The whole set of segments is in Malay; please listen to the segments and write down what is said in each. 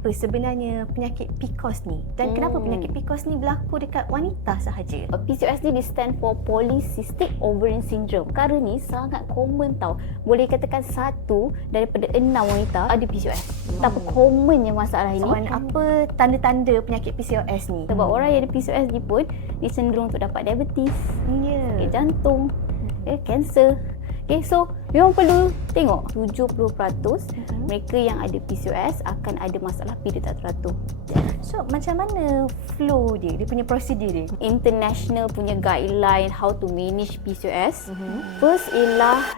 apa sebenarnya penyakit PCOS ni dan kenapa penyakit PCOS ni berlaku dekat wanita sahaja? PCOS ni stand for Polycystic Ovarian Syndrome. Perkara ni sangat common tau. Boleh katakan 1 daripada 6 wanita ada PCOS. Betapa commonnya masalah ini. Soalan apa tanda-tanda penyakit PCOS ni? Sebab orang yang ada PCOS ni pun dia cenderung untuk dapat diabetes, sakit jantung, kanser. Okay, so memang perlu tengok 70% mereka yang ada PCOS akan ada masalah period tak teratur. So macam mana flow dia punya prosedur dia? International punya guideline how to manage PCOS. First ialah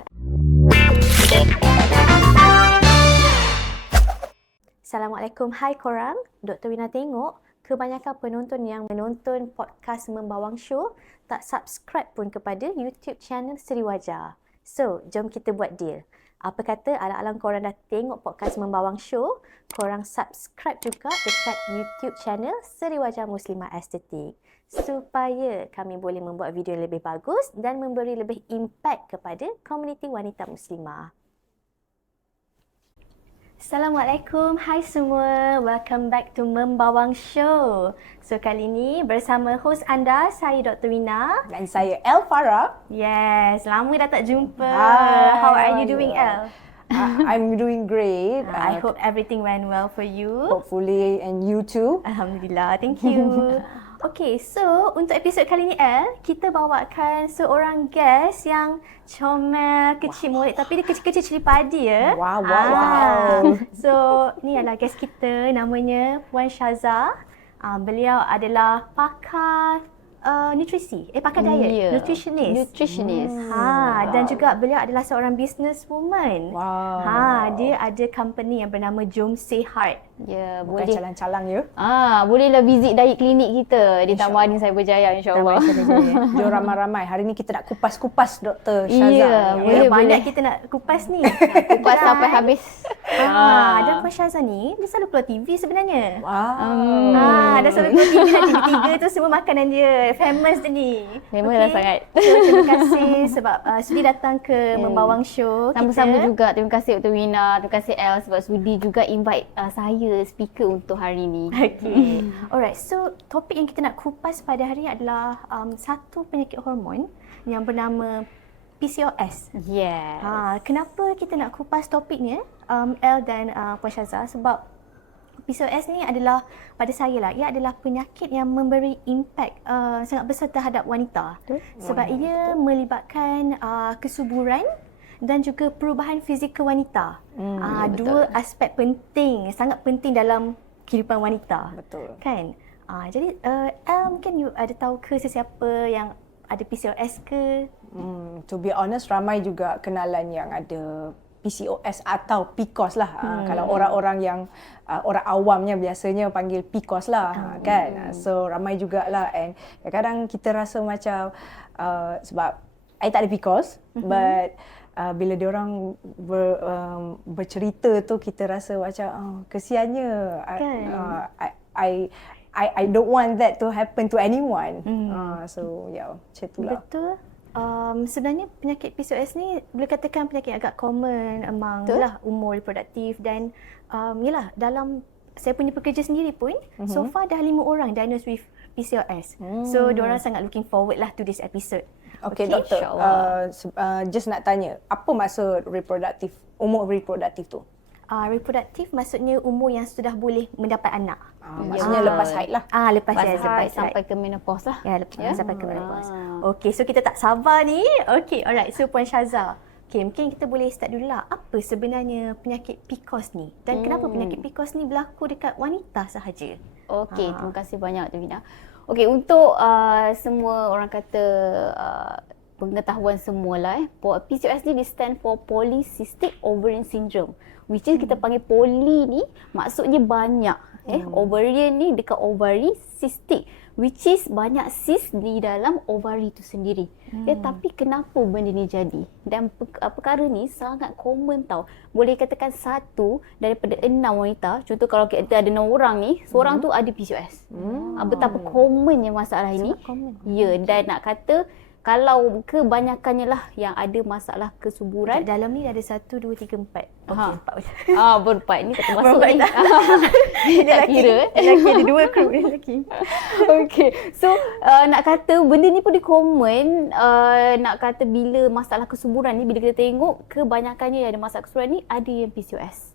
Assalamualaikum, hai korang. Dr. Wina tengok kebanyakan penonton yang menonton podcast Membawang Show tak subscribe pun kepada YouTube channel Seri Wajah. So, jom kita buat deal. Apa kata alang-alang korang dah tengok podcast Membawang Show, korang subscribe juga dekat YouTube channel Seri Wajah Muslimah Estetik supaya kami boleh membuat video yang lebih bagus dan memberi lebih impact kepada komuniti wanita muslimah. Assalamualaikum, hai semua. Welcome back to Membawang Show. So kali ni bersama host anda, saya Dr. Wina. Dan saya El Farah. Yes, lama dah tak jumpa. Hi. How are you doing, El? I'm doing great. I hope everything went well for you. Hopefully, and you too. Alhamdulillah, thank you. Okay, so untuk episod kali ni, El, kita bawakan seorang guest yang comel, kecil molek tapi dia kecil-kecil cili padi ya. Wow, wow, wow. So, ni adalah guest kita, namanya Puan Syaza. Beliau adalah pakar nutrisi, pakar diet, nutritionist. Dan juga beliau adalah seorang businesswoman. Wow. Dia ada company yang bernama Jom Sehat. ya, Bukan boleh calang-calang ya. bolehlah visit diet klinik kita di Taman Adin Cyberjaya insya-Allah. Jom ramai-ramai. Hari ni kita nak kupas-kupas Dr. Syaza. Ya, Boleh, boleh. banyak kita nak kupas ni. Kupas sampai habis. Dan Puan Syaza ni, dia selalu keluar TV sebenarnya. Wow. Dah selalu keluar TV dan TV3 tu semua makanan dia. Famous dia ni. Memang lah sangat. So, terima kasih sebab sudi datang ke Membawang Show Sama-sama kita. juga. Terima kasih Dr. Wina, terima kasih El sebab sudi juga invite saya speaker untuk hari ni. Okay. Alright, so topik yang kita nak kupas pada hari ini adalah satu penyakit hormon yang bernama PCOS. Yes. Kenapa kita nak kupas topik ni El dan Puan Syaza? Sebab PCOS ni adalah, pada saya lah, ia adalah penyakit yang memberi impact sangat besar terhadap wanita. Sebab ia melibatkan kesuburan dan juga perubahan fizikal wanita. Dua aspek penting, sangat penting dalam kehidupan wanita. Betul. Kan? Jadi, El, mungkin you ada tahu ke sesiapa yang ada PCOS ke? To be honest, ramai juga kenalan yang ada PCOS atau PCOS lah. Kalau orang-orang yang orang awamnya biasanya panggil PCOS lah, kan. So ramai jugalah, and kadang-kadang kita rasa macam sebab I tak ada PCOS, but bila diorang bercerita tu kita rasa macam kesiannya. I don't want that to happen to anyone. So yeah, macam itulah. Betul. Sebenarnya penyakit PCOS ni boleh katakan penyakit agak common among umur reproduktif dan yalah, dalam saya punya pekerja sendiri pun so far dah 5 orang diagnosed with PCOS. So diorang sangat looking forward lah to this episode. Okay, doktor. Just nak tanya, apa maksud reproduktif, umur reproduktif tu? Reproduktif maksudnya umur yang sudah boleh mendapat anak. Maksudnya lepas haid lah. Lepas haid sampai ke menopause lah. Ya, lepas sampai ke menopause. Okay, so kita tak sabar ni. Okay, alright. So Puan Syaza, okay, mungkin kita boleh start dulu lah. Apa sebenarnya penyakit PCOS ni? Dan kenapa penyakit PCOS ni berlaku dekat wanita sahaja? Okey, terima kasih banyak Dr. Wina. Okey, untuk semua orang kata pengetahuan semualah, PCOS ni stand for Polycystic Ovarian Syndrome. Which is kita panggil poly ni maksudnya banyak. Ovarian ni dekat ovary, cystic which is banyak cyst di dalam ovary tu sendiri. Tapi kenapa benda ni jadi? Dan perkara ni sangat common tau. Boleh katakan 1 daripada 6 wanita. Contoh kalau kita ada 6 orang ni, seorang tu ada PCOS. Betapa commonnya masalah ini. Ya, dan nak kata Kalau kebanyakannya lah yang ada masalah kesuburan. Dalam ni ada 1, 2, 3, 4. Okey, 4. Berempat ni tak termasuk Berempat ni. Dia Tak kira. Lelaki ada 2 kru lelaki. Okay. So, nak kata benda ni pun dia common. Nak kata bila masalah kesuburan ni, bila kita tengok kebanyakannya yang ada masalah kesuburan ni ada yang PCOS.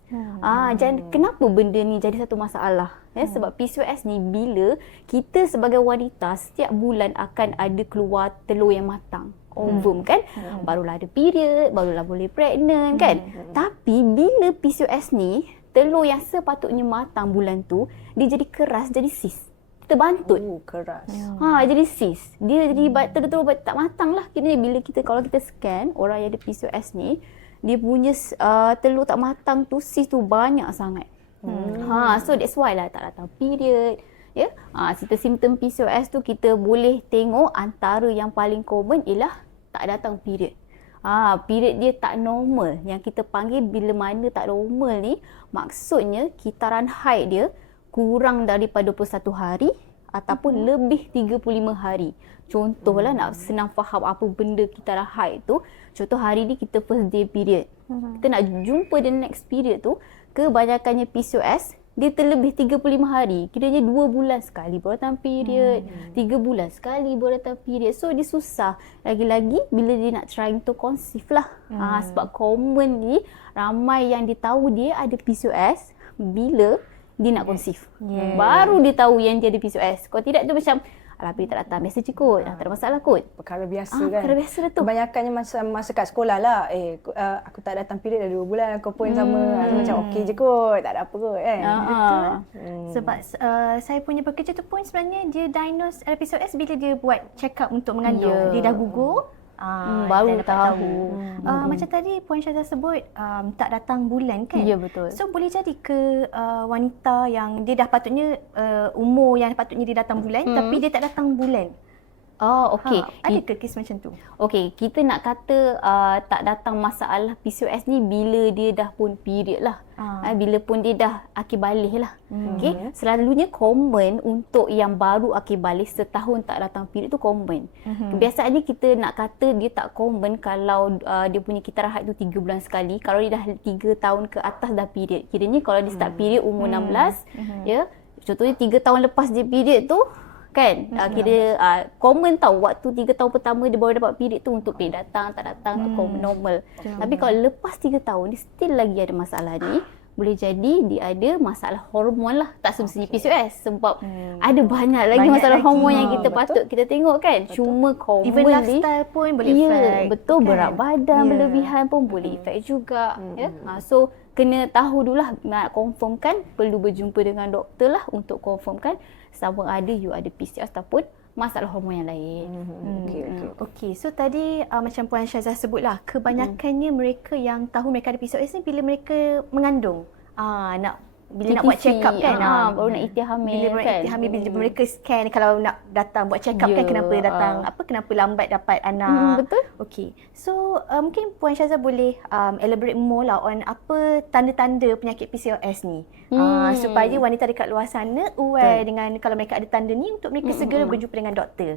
Dan kenapa benda ni jadi satu masalah? Sebab PCOS ni bila kita sebagai wanita setiap bulan akan ada keluar telur yang matang. Ovum kan, barulah ada period, barulah boleh pregnant kan. Tapi bila PCOS ni, telur yang sepatutnya matang bulan tu, dia jadi keras, jadi sis. Kita bantut. Keras. Jadi sis. Dia jadi telur-telur tak matang lah. Kiranya bila kalau kita scan orang yang ada PCOS ni, dia punya telur tak matang tu, sis tu banyak sangat. So that's why lah tak datang period. Ya. Simptom PCOS tu kita boleh tengok antara yang paling common ialah tak datang period. Period dia tak normal. Yang kita panggil bila mana tak normal ni, maksudnya kitaran haid dia kurang daripada 21 hari ataupun lebih 35 hari. Contohlah nak senang faham apa benda kitaran haid tu. Contoh hari ni kita first day period. Kita nak jumpa the next period tu, kebanyakannya PCOS dia terlebih 35 hari. Kiranya 2 bulan sekali baru datang period. 3 bulan sekali baru datang period. So dia susah. Lagi-lagi bila dia nak trying to conceive lah. Sebab commonly ramai yang dia tahu dia ada PCOS bila dia nak conceive. Baru dia tahu yang dia ada PCOS. Kalau tidak tu macam alah, period tak datang, biasa je kot. Tak ada masalah kot. Perkara biasa kan. Perkara biasa lah tu. Kebanyakannya masa kat sekolah lah. Aku tak datang period dah 2 bulan. Kau pun sama. Macam okey je kot. Tak ada apa kot kan. Sebab saya punya pekerja tu pun sebenarnya dia diagnose PCOS bila dia buat check up untuk mengandung. Dia dah gugur. Baru dapat tahu. Macam tadi Puan Syazah sebut tak datang bulan kan? Ya, betul. So boleh jadi ke wanita yang dia dah patutnya umur yang patutnya dia datang bulan tapi dia tak datang bulan? Okey. Adakah kes macam tu? Okey, kita nak kata tak datang masalah PCOS ni bila dia dah pun period lah. Bila pun dia dah akhir balik lah. Okey, selalunya common untuk yang baru akhir balik setahun tak datang period tu common. Kebiasaannya kita nak kata dia tak common kalau dia punya kitaran haid tu 3 bulan sekali. Kalau dia dah 3 tahun ke atas dah period. Kiranya kalau dia start period umur 16, ya, contohnya 3 tahun lepas dia period tu, kan, kira common tahu waktu 3 tahun pertama dia baru dapat period tu untuk period datang, tak datang, tu common normal. Tapi kalau lepas 3 tahun dia still lagi ada masalah ni, boleh jadi dia ada masalah hormon lah. Tak semestinya PCOS sebab ada banyak lagi masalah hormon yang kita patut kita tengok kan. Cuma commonly even lifestyle pun boleh affect. Betul, kan? berat badan berlebihan pun boleh affect juga. So kena tahu dululah, nak confirmkan perlu berjumpa dengan doktor lah untuk confirmkan sama ada you ada PCOS ataupun masalah hormon yang lain. Okey, so tadi macam Puan Syazah sebutlah, kebanyakannya mereka yang tahu mereka ada PCOS ni bila mereka mengandung. Bila nak buat check up kan, baru nak ikhtiar hamil bila kan. Ikhtiar hamil, bila mereka scan kalau nak datang buat check up kan, kenapa datang, kenapa lambat dapat anak. Betul. Okey. So mungkin Puan Syazah boleh elaborate more lah on apa tanda-tanda penyakit PCOS ni. Supaya wanita dekat luar sana aware dengan kalau mereka ada tanda ni untuk mereka segera berjumpa dengan doktor.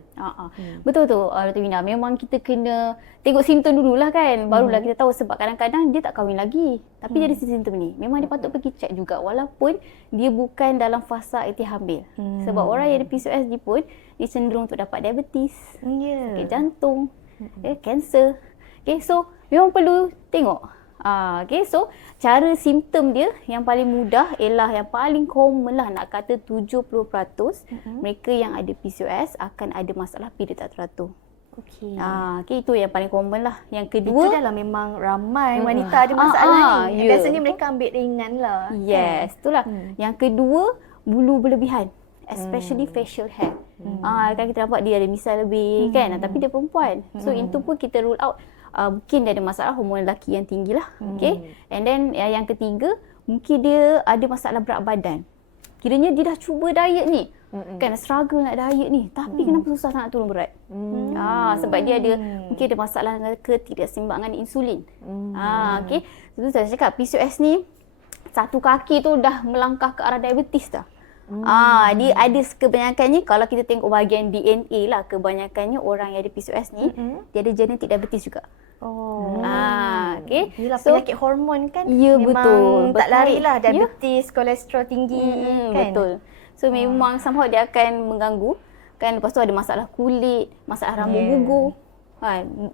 Betul tu Dr. Wina. Memang kita kena tengok simptom dululah kan. Barulah kita tahu sebab kadang-kadang dia tak kahwin lagi. Tapi dia ada simptom ni. Memang dia patut pergi check juga walaupun dia bukan dalam fasa ikhtiar hamil. Sebab orang yang ada PCOS ni pun dia cenderung untuk dapat diabetes, sakit jantung, kanser. Okay, so memang perlu tengok. Okay, so cara simptom dia yang paling mudah ialah yang paling common lah, nak kata 70% mereka yang ada PCOS akan ada masalah period tak teratur. Okay, itu yang paling common lah. Yang kedua, itu dah memang ramai wanita ada masalah ni. Biasanya mereka ambil ringan lah. Yes, itulah. Yang kedua, bulu berlebihan. Especially facial hair. Kan kita nampak dia ada misai lebih kan, tapi dia perempuan. So itu pun kita rule out mungkin dia ada masalah hormon lelaki yang tinggi lah. Okay. And then yang ketiga, mungkin dia ada masalah berat badan. Kiranya dia dah cuba diet ni, kan struggle nak diet ni, tapi kenapa susah nak turun berat? Sebab dia ada mungkin ada masalah dengan ketidakseimbangan insulin. Okay. Sebab saya cakap PCOS ni satu kaki tu dah melangkah ke arah diabetes dah. Dia ada kebanyakannya, kalau kita tengok bahagian DNA lah, kebanyakannya orang yang ada PCOS ni, dia ada genetic diabetes juga. Okay. Yelah, penyakit hormon kan. Ya, memang betul. tak lari Berkait. lah, diabetes, kolesterol tinggi kan. Betul. So memang somehow dia akan mengganggu kan. Lepas tu ada masalah kulit, masalah rambut gugur.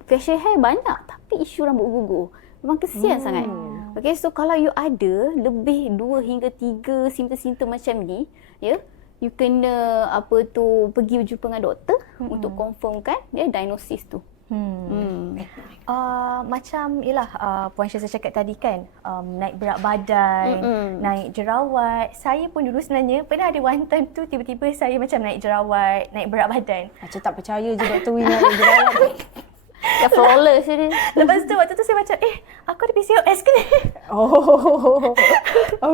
Facial hair banyak tapi isu rambut gugur. Memang kesian sangat. Okay, so kalau you ada lebih 2 hingga 3 simptom-simptom macam ni, you kena pergi jumpa dengan doktor untuk confirmkan diagnosis tu. Macam Puan Syazah cakap tadi kan, naik berat badan, naik jerawat. Saya pun dulu sebenarnya pernah ada one time tu tiba-tiba saya macam naik jerawat, naik berat badan. Macam tak percaya je Dr. Wina ada jerawat. Dah flawless je dia. Lepas tu waktu tu saya macam aku ada PCOS ke ni? Oh,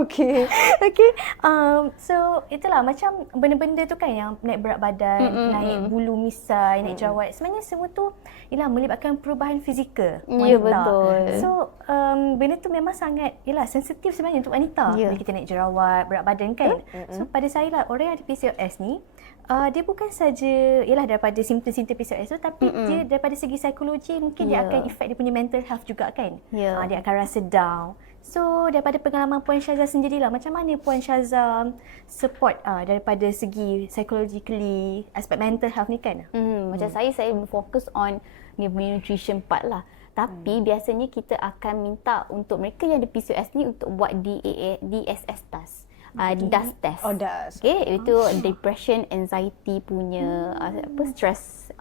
okay. Okay. So itulah macam benda-benda tu kan yang naik berat badan, naik bulu misai, naik jerawat. Sebenarnya semua tu melibatkan perubahan fizikal wanita. Ya, betul. So benda tu memang sangat sensitif sebenarnya untuk wanita. Bila kita naik jerawat, berat badan kan. So pada saya lah, orang yang ada PCOS ni dia bukan saja daripada simptom-simptom PCOS tu, tapi dia daripada segi psikologi mungkin dia akan efek dia punya mental health juga kan. Dia akan rasa down. So daripada pengalaman Puan Syazah sendirilah, macam mana Puan Syazah support daripada segi psychologically, aspek mental health ni kan? Macam saya fokus on ni nutrition part lah. Tapi biasanya kita akan minta untuk mereka yang ada PCOS ni untuk buat DSS task. DAS test. Oh, DAS. Okay, itu depression, anxiety punya stress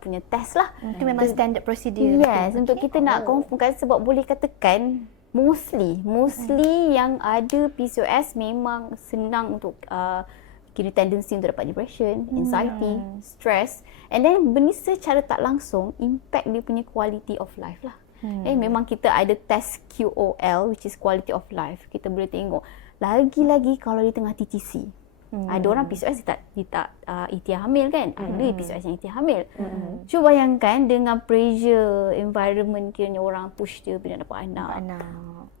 punya test lah. Itu memang standard prosedur. Yes, untuk kita nak confirmkan, sebab boleh katakan mostly yang ada PCOS memang senang untuk kira tendency untuk dapat depression, anxiety, stress, and then benda secara tak langsung impact dia punya quality of life lah. Memang kita ada test QOL, which is quality of life. Kita boleh tengok. Lagi-lagi kalau di tengah TTC. Ada orang PCOS dia tak ikhtiar hamil kan? Ada PCOS yang ikhtiar hamil. Cuba bayangkan dengan pressure environment kiranya orang push dia bila dapat anak.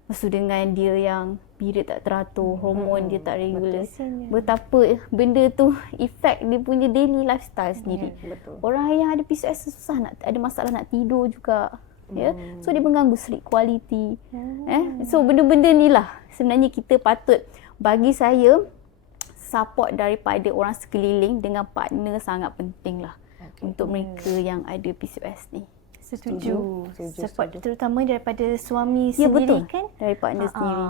Lepas tu dengan dia yang period tak teratur, hormon dia tak regular. Betapa benda tu effect dia punya daily lifestyle sendiri. Orang yang ada PCOS susah ada masalah nak tidur juga. So dia mengganggu sleep quality. So benda-benda ni lah sebenarnya kita patut, bagi saya, support daripada orang sekeliling dengan partner sangat penting lah untuk mereka yang ada PCOS ni. Setuju. Support terutama daripada suami sendiri kan? Dari partner sendiri.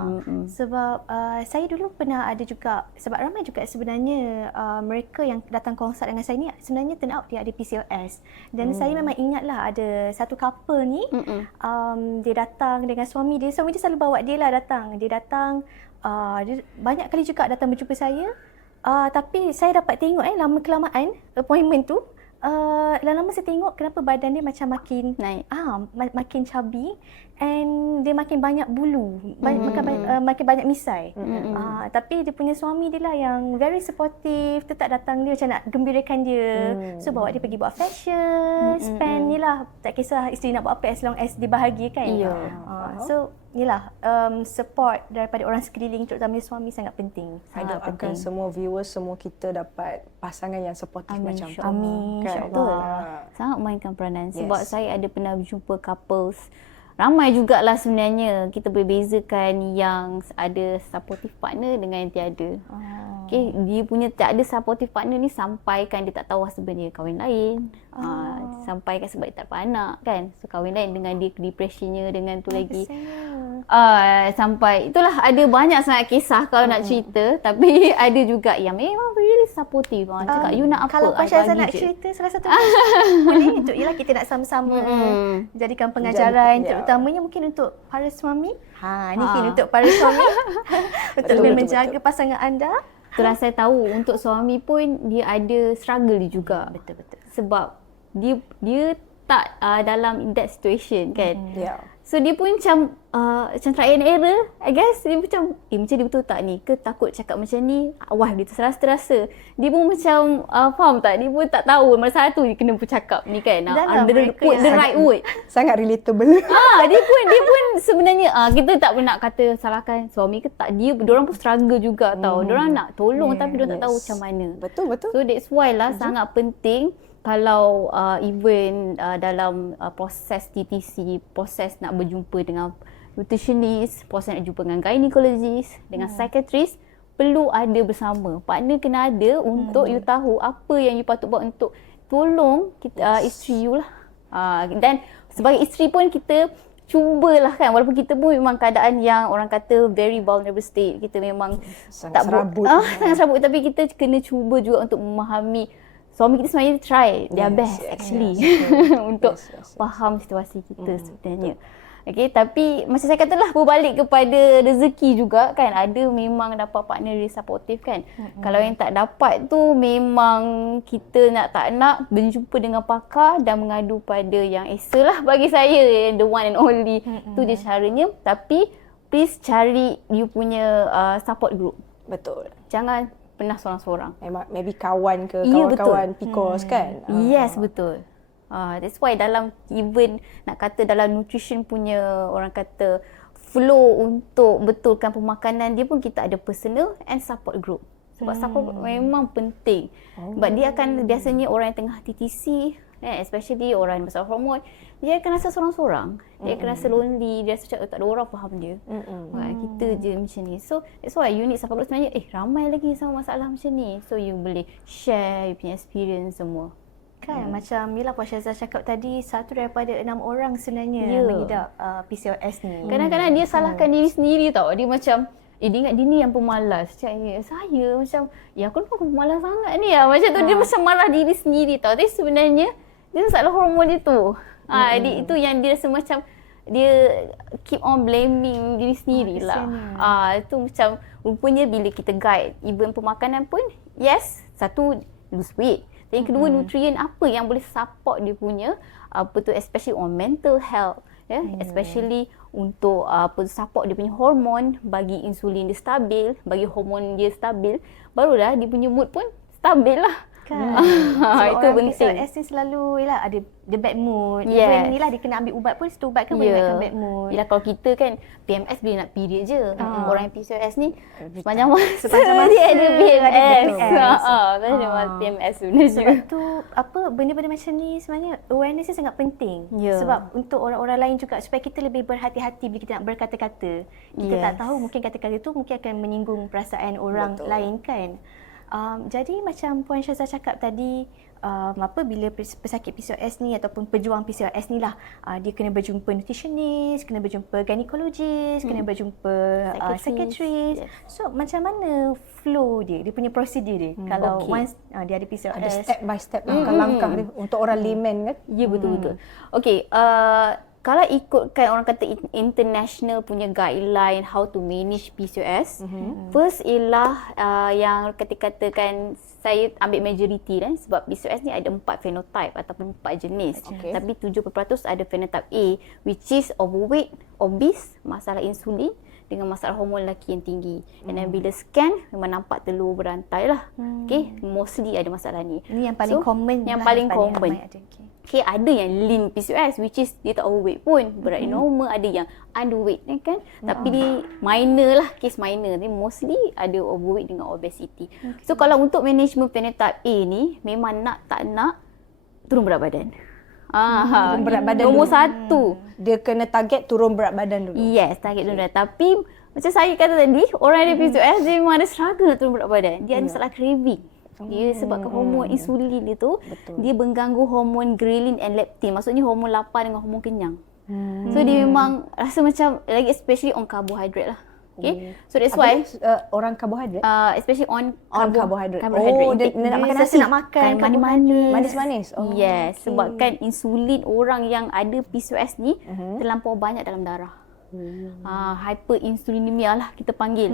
Sebab saya dulu pernah ada juga, sebab ramai juga sebenarnya mereka yang datang konsult dengan saya ni sebenarnya turn out dia ada PCOS. Dan saya memang ingatlah ada satu couple ni, dia datang dengan suami dia selalu bawa dia lah datang. Dia datang, dia banyak kali juga datang berjumpa saya. Tapi saya dapat tengok lama kelamaan appointment tu, lama-lama saya tengok kenapa badan dia macam makin naik, makin chubby, and dia makin banyak bulu, makin banyak misai. Tapi dia punya suami dia lah yang very supportive, tetap datang dia macam nak gembirakan dia. So bawa dia pergi buat fashion, spend ni lah, tak kisah isteri nak buat apa as long as dia bahagia kan. So inilah support daripada orang sekeliling, terutama suami, sangat penting. Saya doakan semua viewers, semua kita dapat pasangan yang supportive macam tu. Amin. Betul. Sangat mainkan peranan. Sebab saya ada pernah berjumpa couples, ramai jugalah sebenarnya. Kita boleh bezakan yang ada supportive partner dengan yang tiada. Okay, dia punya tak ada supportive partner ni sampaikan dia tak tahu sebenarnya kahwin lain. Sampaikan sebab dia tak dapat anak kan. So kahwin lain dengan dia depressionnya dengan tu lagi. Sampai itulah ada banyak sangat kisah kalau nak cerita, tapi ada juga yang memang really supportive. Cakap you nak apa? Kalau Puan Syazah nak cerita salah satu boleh untuk kita nak sama-sama jadikan pengajaran, terutamanya mungkin untuk para suami. Ni untuk para suami untuk lebih menjaga pasangan anda. Itulah saya tahu untuk suami pun dia ada struggle dia juga. Betul. Sebab dia tak dalam in that situation kan. Yeah. So dia pun macam macam try and error, I guess. Dia macam, macam dia betul tak ni? Ke takut cakap macam ni? Wah, dia terasa. Dia pun macam, faham tak? Dia pun tak tahu mana satu dia kena bercakap ni kan. Put the right word. Sangat relatable. Dia pun sebenarnya, kita tak pernah kata salahkan suami ke tak. Diorang pun struggle juga tau. Diorang nak tolong tapi diorang tak tahu macam mana. Betul. So that's why lah sangat penting kalau even dalam proses TTC, proses nak berjumpa dengan nutritionist, proses nak jumpa dengan gynecologist, dengan psychiatrist, perlu ada bersama. Partner kena ada untuk you tahu apa yang you patut buat untuk tolong isteri you lah. Dan sebagai isteri pun kita cubalah kan, walaupun kita pun memang keadaan yang orang kata very vulnerable state, kita memang Sangat serabut. sangat serabut, tapi kita kena cuba juga untuk memahami suami kita sebenarnya try their best actually untuk faham situasi kita sebenarnya. Okay, tapi macam saya katalah berbalik kepada rezeki juga kan. Ada memang dapat partner really supportive kan. Kalau yang tak dapat tu memang kita tak nak berjumpa dengan pakar dan mengadu pada yang Esa lah bagi saya, the one and only. Tu je caranya. Tapi please cari you punya support group. Betul. Jangan pernah seorang-seorang. Maybe kawan ke, Ya, kawan-kawan PCOS kan. Yes, betul. That's why dalam even nak kata dalam nutrition punya orang kata flow untuk betulkan pemakanan dia pun kita ada personal and support group. Sebab support memang penting. Sebab dia akan biasanya orang yang tengah TTC, especially orang yang masalah hormon, dia akan rasa seorang-seorang. Dia akan rasa lonely, dia rasa macam tak ada orang faham dia. Kita je macam ni. So that's why you need support group sebenarnya. Ramai lagi sama masalah macam ni. So you boleh share you punya experience semua. Kan macam Mila Puan Syazah cakap tadi, 1 daripada 6 orang sebenarnya mengidap PCOS ni. Kadang-kadang dia salahkan diri sendiri tau. Dia macam dia ingat dia ni yang pemalas. Saya macam aku pemalas sangat ni lah. Macam tu dia macam marah diri sendiri tau. Tapi sebenarnya dia masalah hormon dia tu. Itu yang dia rasa macam dia keep on blaming diri sendiri lah. Itu macam rupanya bila kita guide even pemakanan pun, yes, satu lose weight. Dan yang kedua, nutrien apa yang boleh support dia punya especially on mental health, especially untuk support dia punya hormon, bagi insulin dia stabil, bagi hormon dia stabil, barulah dia punya mood pun stabil lah. Kan. Itu orang penting. PCOS ni selalu ada bad mood. Yes. Even ni lah dia kena ambil ubat pun, situ ubat kan boleh naikkan bad mood. Yelah, kalau kita kan PMS bila nak period je. Orang yang PCOS ni sepanjang masa dia dia ada ada PMS. PMS. Ada PMS sebenarnya. Sebab tu benda-benda macam ni sebenarnya awareness dia sangat penting. Sebab untuk orang-orang lain juga, supaya kita lebih berhati-hati bila kita nak berkata-kata. Kita tak tahu mungkin kata-kata tu mungkin akan menyinggung perasaan orang lain kan. Jadi macam Puan Syazah cakap tadi, bila pesakit PCOS ni ataupun pejuang PCOS ni lah, dia kena berjumpa nutritionist, kena berjumpa gynecologist, kena berjumpa psychiatrist. So macam mana flow dia punya prosedur dia kalau once dia ada PCOS? Ada step by step langkah-langkah dia untuk orang layman kan. Ya, betul-betul. Okay, kalau ikutkan orang kata international punya guideline how to manage PCOS, first ialah yang katakan saya ambil majority kan, sebab PCOS ni ada 4 phenotype ataupun 4 jenis. Tapi 70% ada phenotype A, which is overweight, obese, masalah insulin dengan masalah hormon lelaki yang tinggi. Dan bila scan memang nampak telur berantai lah. Okay, mostly ada masalah ni. Ini yang paling common. Yang paling common. Okay, ada yang lean PCOS, which is dia tak overweight pun, berat normal. Ada yang underweight kan, tapi dia minor lah, case minor. Dia mostly ada overweight dengan obesity. So kalau untuk management phenotype A ni, memang nak tak nak turun berat badan. Berat badan Nombor dulu. 1. Dia kena target turun berat badan dulu. Yes, target turun berat. Tapi macam saya kata tadi, orang yang ada PCOS dia memang ada struggle nak turun berat badan. Dia ada masalah craving. Dia sebabkan hormon insulin dia tu, dia mengganggu hormon ghrelin and leptin. Maksudnya hormon lapar dengan hormon kenyang. So dia memang rasa macam, lagi especially on carbohydrate lah. Okay, so that's why orang karbohidrat, especially on karbohidrat. Dia nak makan nasi, nak makan manis-manis. Yes, sebab kan insulin orang yang ada PCOS ni terlampau banyak dalam darah. Hyperinsulinemia lah kita panggil.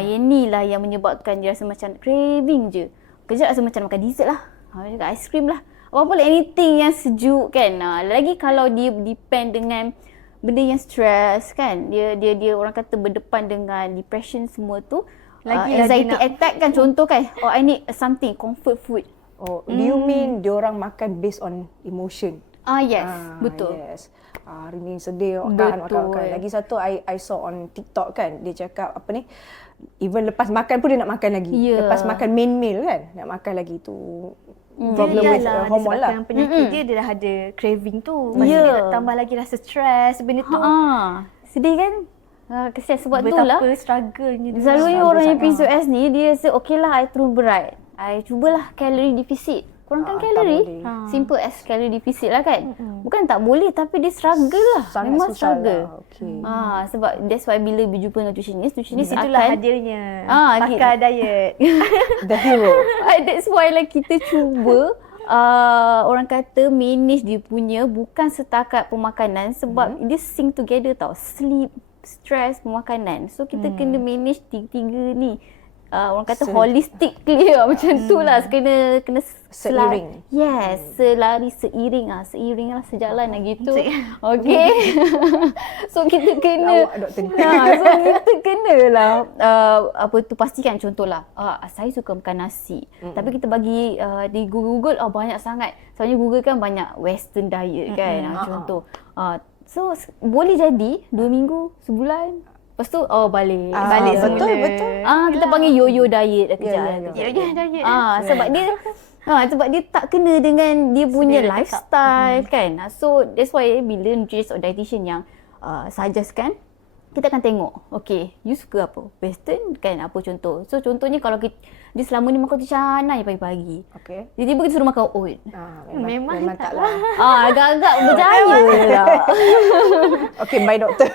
Yang ni lah yang menyebabkan dia rasa macam craving je. Kejap rasa macam makan dessert lah, makan aiskrim lah, apa boleh anything yang sejuk kan. Lagi kalau dia depend dengan benda yang stress kan. Dia orang kata berdepan dengan depression semua tu. Anxiety attack kan, contoh kan. Oh, I need something, comfort food. Oh, do you mean diorang makan based on emotion? Yes, betul. Yes. Hari ni sedih Betul. kan. Lagi satu I saw on TikTok kan, dia cakap apa ni, even lepas makan pun dia nak makan lagi. Yeah. Lepas makan main meal kan, nak makan lagi tu. Problem with hormone lah. Disebabkan penyakit dia dah ada craving tu. Lepas tu dia nak tambah lagi rasa stres. Benda tu Sedih kan? Kesian sebab tu lah. betapa struggle-nya dia. Selalunya orang yang PCOS ni, dia rasa okay lah, I turun berat. I cubalah calorie deficit. Kurangkan kalori. Simple as calorie deficit lah kan. Bukan tak boleh, tapi dia struggle lah. Sangat Memang susah struggle. lah. Okay. Sebab that's why bila berjumpa nutritionist Itulah akan hadirnya. gitu. Pakar diet. The hero. That's why lah kita cuba orang kata manage dia punya bukan setakat pemakanan sebab dia sync together tau. Sleep, stress, pemakanan. So kita kena manage tiga-tiga ni. Orang kata holistically macam tu lah. Kena Seiring. Yes, selari seiring seiring lah, sejalan lah gitu. Okay. So kita kena Lawak doktor ni. so kita kena lah pastikan contohlah saya suka makan nasi. Tapi kita bagi di Google banyak sangat. Soalnya Google kan banyak western diet kan. Contoh. So boleh jadi 2 minggu, sebulan. Lepas tu balik semula. Betul. Kita panggil yo-yo diet dah kejap. Ya, diet. Sebab dia tak kena dengan dia punya lifestyle kan. So that's why bila nutritionist or dietitian yang suggest kan, kita akan tengok, okay, you suka apa? Western kan, apa contoh? So contohnya kalau dia selama ni makan roti canai pagi-pagi. Okay. Tiba-tiba kita suruh makan oat. Memang taklah. Agak-agak berjaya lah. Okay, bye doktor.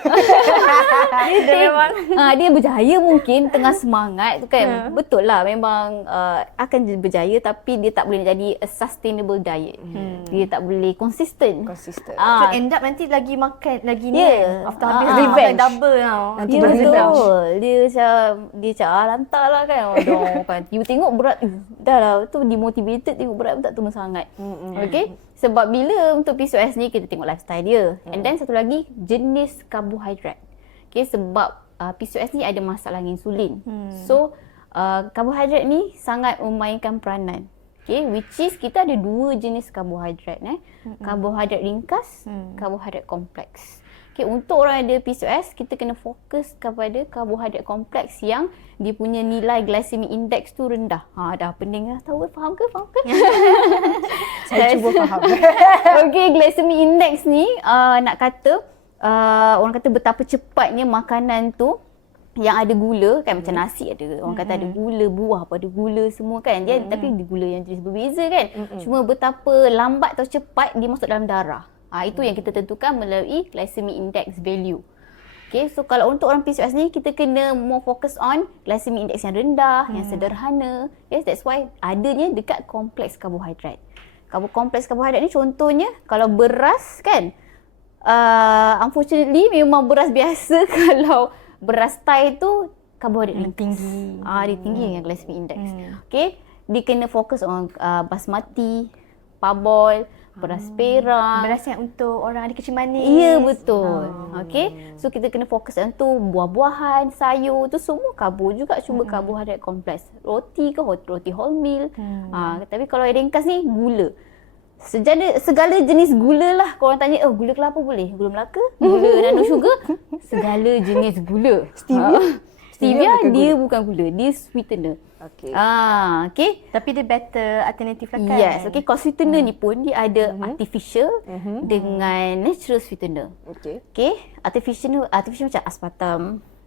Dia berjaya mungkin tengah semangat tu kan. Betul lah, memang akan berjaya tapi dia tak boleh jadi a sustainable diet. Dia tak boleh konsisten. Konsisten. So end up nanti lagi makan lagi ni. After habis revenge. double tau. Nanti Ya berrevenge. betul. Dia macam lantar lah kan. Kan. You tengok berat, dah lah tu demotivated, tengok berat pun tak turun sangat. Okay. Sebab bila untuk PCOS ni kita tengok lifestyle dia. And then satu lagi jenis karbohidrat. Okay, sebab PCOS ni ada masalah insulin. So karbohidrat ni sangat memainkan peranan. Okay, which is kita ada 2 jenis karbohidrat. Karbohidrat ringkas, karbohidrat kompleks. Okay, untuk orang ada PCOS, kita kena fokus kepada karbohidrat kompleks yang dia punya nilai glycemic index tu rendah. Dah pening lah. Tahu faham ke? Saya cuba faham. Okay, glycemic index ni nak kata orang kata betapa cepatnya makanan tu yang ada gula kan, macam nasi ada orang kata ada gula, buah pun ada gula semua kan dia, tapi gula yang jenis berbeza kan. Cuma betapa lambat atau cepat dia masuk dalam darah. Itu yang kita tentukan melalui glycemic index value. Okay, so kalau untuk orang PCOS ni kita kena more focus on glycemic index yang rendah, yang sederhana. Yes, that's why adanya dekat kompleks karbohidrat. Kompleks karbohidrat ni contohnya kalau beras kan, unfortunately memang beras biasa kalau beras Thai tu karbohidrat tinggi. Dia tinggi dengan glycemic index. Okay, dia kena fokus on basmati, parboil, beras perang. Beras yang untuk orang ada kecil manis. Ya, betul. Okay, so kita kena fokus tu buah-buahan, sayur tu semua karbo juga, cuma karbohidrat kompleks. Roti ke roti wholemeal. Tapi kalau yang ringkas ni gula. Segala jenis gula lah. Kalau orang tanya, gula kelapa boleh? Gula Melaka? Gula nano sugar? Segala jenis gula. Stevia dia bukan gula, dia sweetener. Okay. Okay. Tapi dia better alternatif lah kan. Yes, okay. Kalau sweetener ni pun dia ada artificial dengan natural sweetener. Okay. Okay, artificial macam aspartam,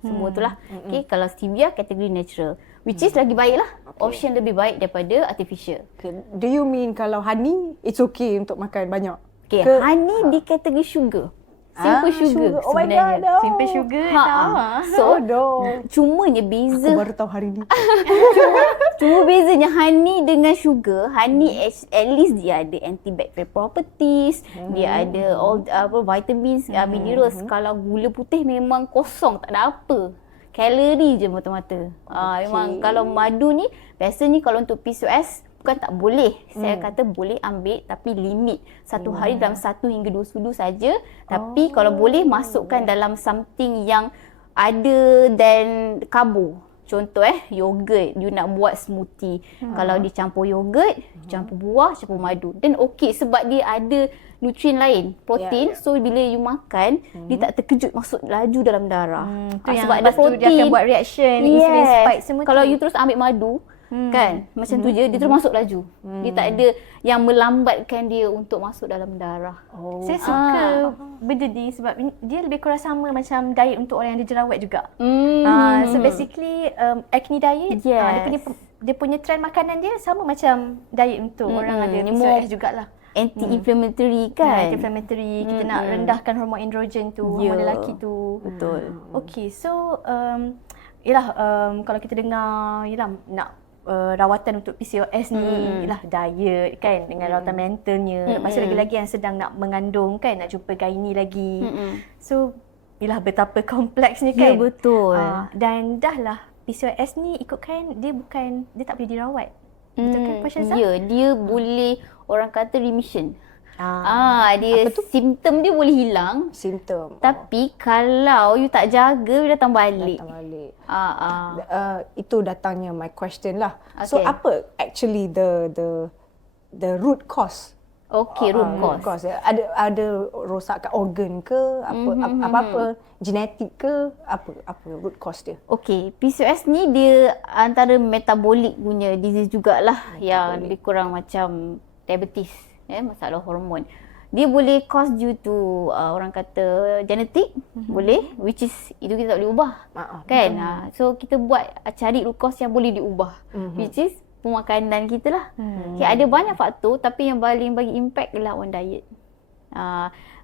semua tu lah. Okay, kalau stevia kategori natural, which is lagi baik lah. Option lebih baik daripada artificial. Okay. Do you mean kalau honey, it's okay untuk makan banyak? Okay, honey di kategori sugar. Simple sugar Oh my sebenarnya. god, Simple sugar So, dong. cumanya Aku beza. baru tahu hari ni. Cuma bezanya honey dengan sugar, honey at least dia ada antibacterial properties, dia ada all vitamins, minerals. Kalau gula putih memang kosong, tak ada apa. Kalori je mata-mata. Memang kalau madu ni biasanya kalau untuk PCOS bukan tak boleh. Saya kata boleh ambil tapi limit. Satu hari dalam 1 hingga 2 sudu saja. Tapi kalau boleh masukkan dalam something yang ada than karbo. Contoh yogurt, you nak buat smoothie. Kalau dicampur yogurt, campur buah, campur madu. Then okey sebab dia ada nutrien lain, protein. So bila you makan, dia tak terkejut masuk laju dalam darah. Tu yang sebab ada lepas tu dia akan protein. buat reaction, insulin spike semua Kalau tu. you terus ambil madu, kan macam tu je, dia terus masuk laju. Dia tak ada yang melambatkan dia untuk masuk dalam darah. Saya suka benda ni sebab dia lebih kurang sama macam diet untuk orang yang ada jerawat juga. So basically acne diet, dia punya trend makanan dia sama macam diet untuk orang ada PCOS jugalah. Anti-inflammatory kan. Anti-inflammatory, kita nak rendahkan hormon androgen tu, hormon lelaki tu. Betul. Okay, so kalau kita dengar nak rawatan untuk PCOS ni ialah diet kan dengan rawatan mentalnya. Masih lagi-lagi yang sedang nak mengandung kan, nak jumpa gynae lagi. So ialah betapa kompleksnya kan. Ya betul. Dan dah lah PCOS ni ikutkan dia tak boleh dirawat. Betul kan Puan Syazah? Ya, dia boleh orang kata remission. Dia simptom dia boleh hilang. Simptom. Tapi kalau you tak jaga, you datang balik. Itu datangnya my question lah. Okay. So apa actually the root cause? Okey, root Root cause. cause. Ada rosakkan organ ke apa genetik ke apa root cause dia? Okey, PCOS ni dia antara metabolic punya disease jugalah yang lebih kurang macam diabetes, masalah hormon. Dia boleh cause due to orang kata genetik, boleh, which is itu kita tak boleh ubah. Kan? So kita cari root cause yang boleh diubah, which is pemakanan kita lah. Okay, ada banyak faktor tapi yang paling bagi impact ialah on diet.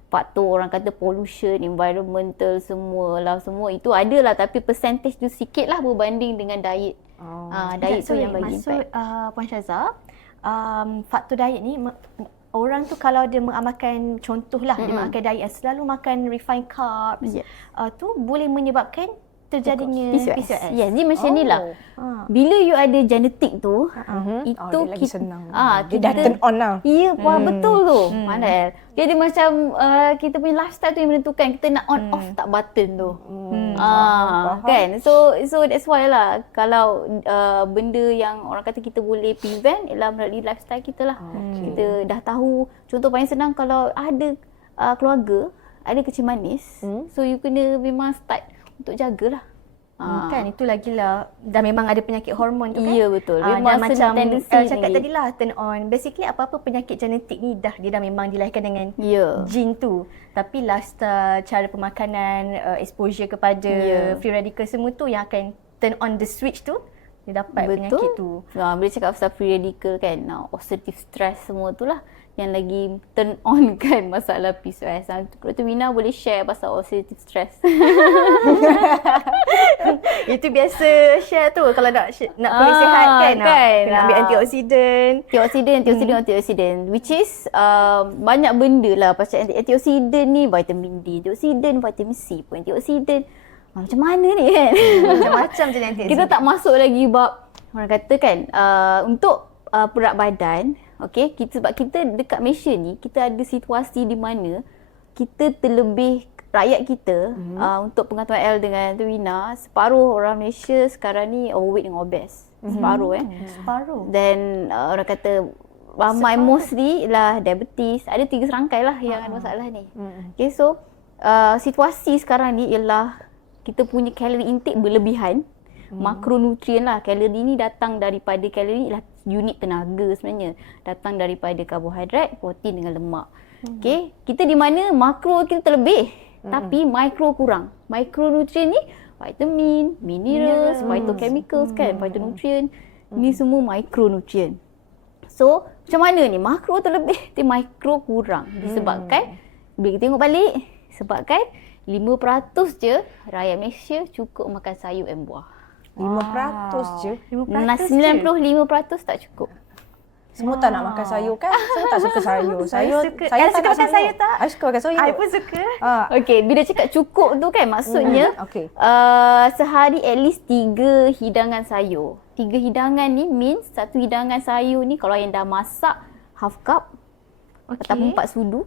Faktor orang kata pollution, environmental semua itu adalah tapi percentage tu sikit lah berbanding dengan diet. Diet tu yang bagi impact. Puan Syazah, faktor diet ni orang tu kalau dia mengamalkan contohlah dia mengamalkan diet yang selalu makan refined carbs, tu boleh menyebabkan terjadinya PCOS. Ya, dia macam ni lah. Bila you ada genetik tu, itu dia lagi senang. Dia kita dah turn on lah. Ya, betul tu. Pandai. Jadi macam kita punya lifestyle tu yang menentukan kita nak on off tak button tu. Kan? So that's why lah kalau benda yang orang kata kita boleh prevent ialah melalui lifestyle kita lah. Kita dah tahu, contoh paling senang kalau ada keluarga, ada kencing manis, so you kena memang start untuk jagalah. Kan itu lagilah dah memang ada penyakit hormon tu kan. Ya betul. Memang macam tendency cakap tadi lah turn on. Basically apa-apa penyakit genetik ni dia dah memang dilahirkan dengan gene tu. Tapi lifestyle, cara pemakanan, exposure kepada free radical semua tu yang akan turn on the switch tu, dia dapat penyakit tu. Bila cakap pasal free radical kan, oxidative stress semua tu lah yang lagi turn on kan masalah PCOS. Dr. Wina boleh share pasal oxidative stress. Itu biasa share tu kalau nak kulit sihat kan. Kena ambil antioksidan. Which is banyak benda lah pasal antioksidan ni, vitamin D, antioksidan, vitamin C pun antioksidan. Macam mana ni kan? Macam-macam je antioksidan. Kita tak masuk lagi bab orang kata kan untuk berat badan. Okey, sebab kita dekat Malaysia ni kita ada situasi di mana kita terlebih rakyat kita untuk pengetahuan dengan Wina, separuh orang Malaysia sekarang ni overweight dan obese. Separuh Separuh. Dan orang kata ramai mostly lah diabetes. Ada 3 serangkai lah yang ada masalah ni. Okay, so situasi sekarang ni ialah kita punya kalori intake berlebihan. Makronutrien lah. Kalori ni datang daripada kalori ialah unit tenaga sebenarnya. Datang daripada karbohidrat, protein dengan lemak. Okay, kita di mana makro kita terlebih tapi mikro kurang. Mikronutrien ni vitamin, minerals, phytochemicals kan, phytonutrien. Ni semua mikronutrien. So, macam mana ni? Makro terlebih tapi mikro kurang. Disebabkan bila kita tengok balik, sebabkan 5% je rakyat Malaysia cukup makan sayur dan buah. 5% je. 95% tak cukup. Semua tak nak makan sayur kan? Semua tak suka sayur. Saya suka. Saya Suka makan sayur tak? I suka makan sayur. I pun suka. Okey, bila cakap cukup tu kan maksudnya Okey. sehari at least 3 hidangan sayur. 3 hidangan ni means satu hidangan sayur ni kalau yang dah masak half cup ataupun 4 sudu.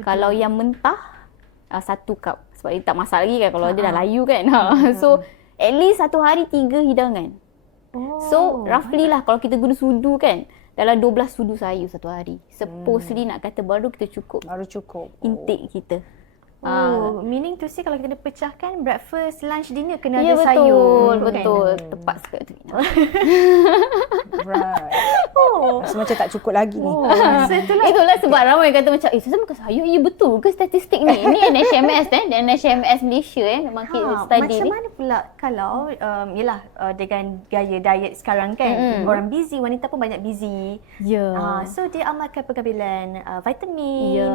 Kalau yang mentah 1 cup. Sebab dia tak masak lagi kan kalau dia dah layu kan. So at least satu hari 3 hidangan. So roughly lah kalau kita guna sudu kan dalam 12 sudu sayur satu hari. Supposedly nak kata baru kita cukup Baru cukup. intake kita. Meaning to say kalau kita pecahkan breakfast, lunch, dinner kena Ya ada betul, sayur. betul. Tepat sekali tu. Right. Rasa macam tak cukup lagi ni. So Itulah sebab ramai kata macam, saya makan sayur. Ya betul ke statistik ni? Ini NHMS dan NHMS Malaysia memang kita study macam ni. mana pula kalau dengan gaya diet sekarang kan orang busy, wanita pun banyak busy. Ya. So dia amalkan pengambilan vitamin. Ya.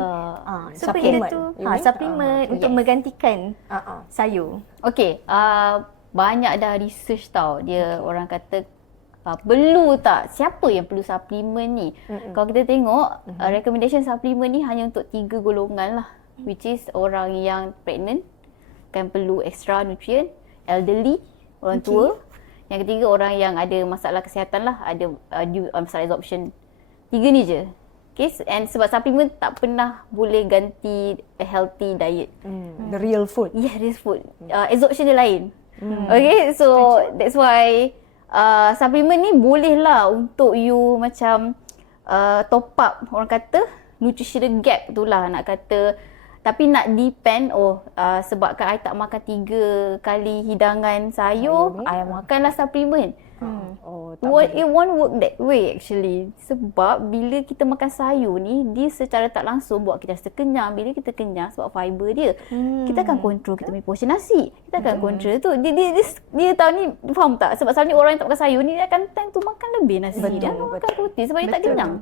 So Supplement. benda tu You mean? supplement untuk yes. menggantikan sayur. Okey, banyak dah research tau. Dia orang kata perlu tak? Siapa yang perlu suplemen ni? Kalau kita tengok recommendation suplemen ni hanya untuk 3 golongan lah. Which is orang yang pregnant kan perlu extra nutrient, elderly, orang tua. Yang ketiga orang yang ada masalah kesihatan lah, ada masalah absorption. 3 ni je. Okay, and sebab suplemen tak pernah boleh ganti a healthy diet. The real food. Yeah, this food. Absorption dia lain. Okay, so that's why suplemen ni boleh lah untuk you macam top up orang kata nutritional gap tu lah nak kata. Tapi nak depend sebabkan I tak makan 3 kali hidangan sayur, I makanlah suplemen. It won't work that way actually. Sebab bila kita makan sayur ni, dia secara tak langsung buat kita rasa kenyang. Bila kita kenyang sebab fiber dia, kita akan control kita punya portion nasi. Kita akan control tu. Dia tahu ni, faham tak? Sebab selalunya orang yang tak makan sayur ni, dia akan tend to makan lebih nasi. Dia akan makan protein sebab dia tak kenyang.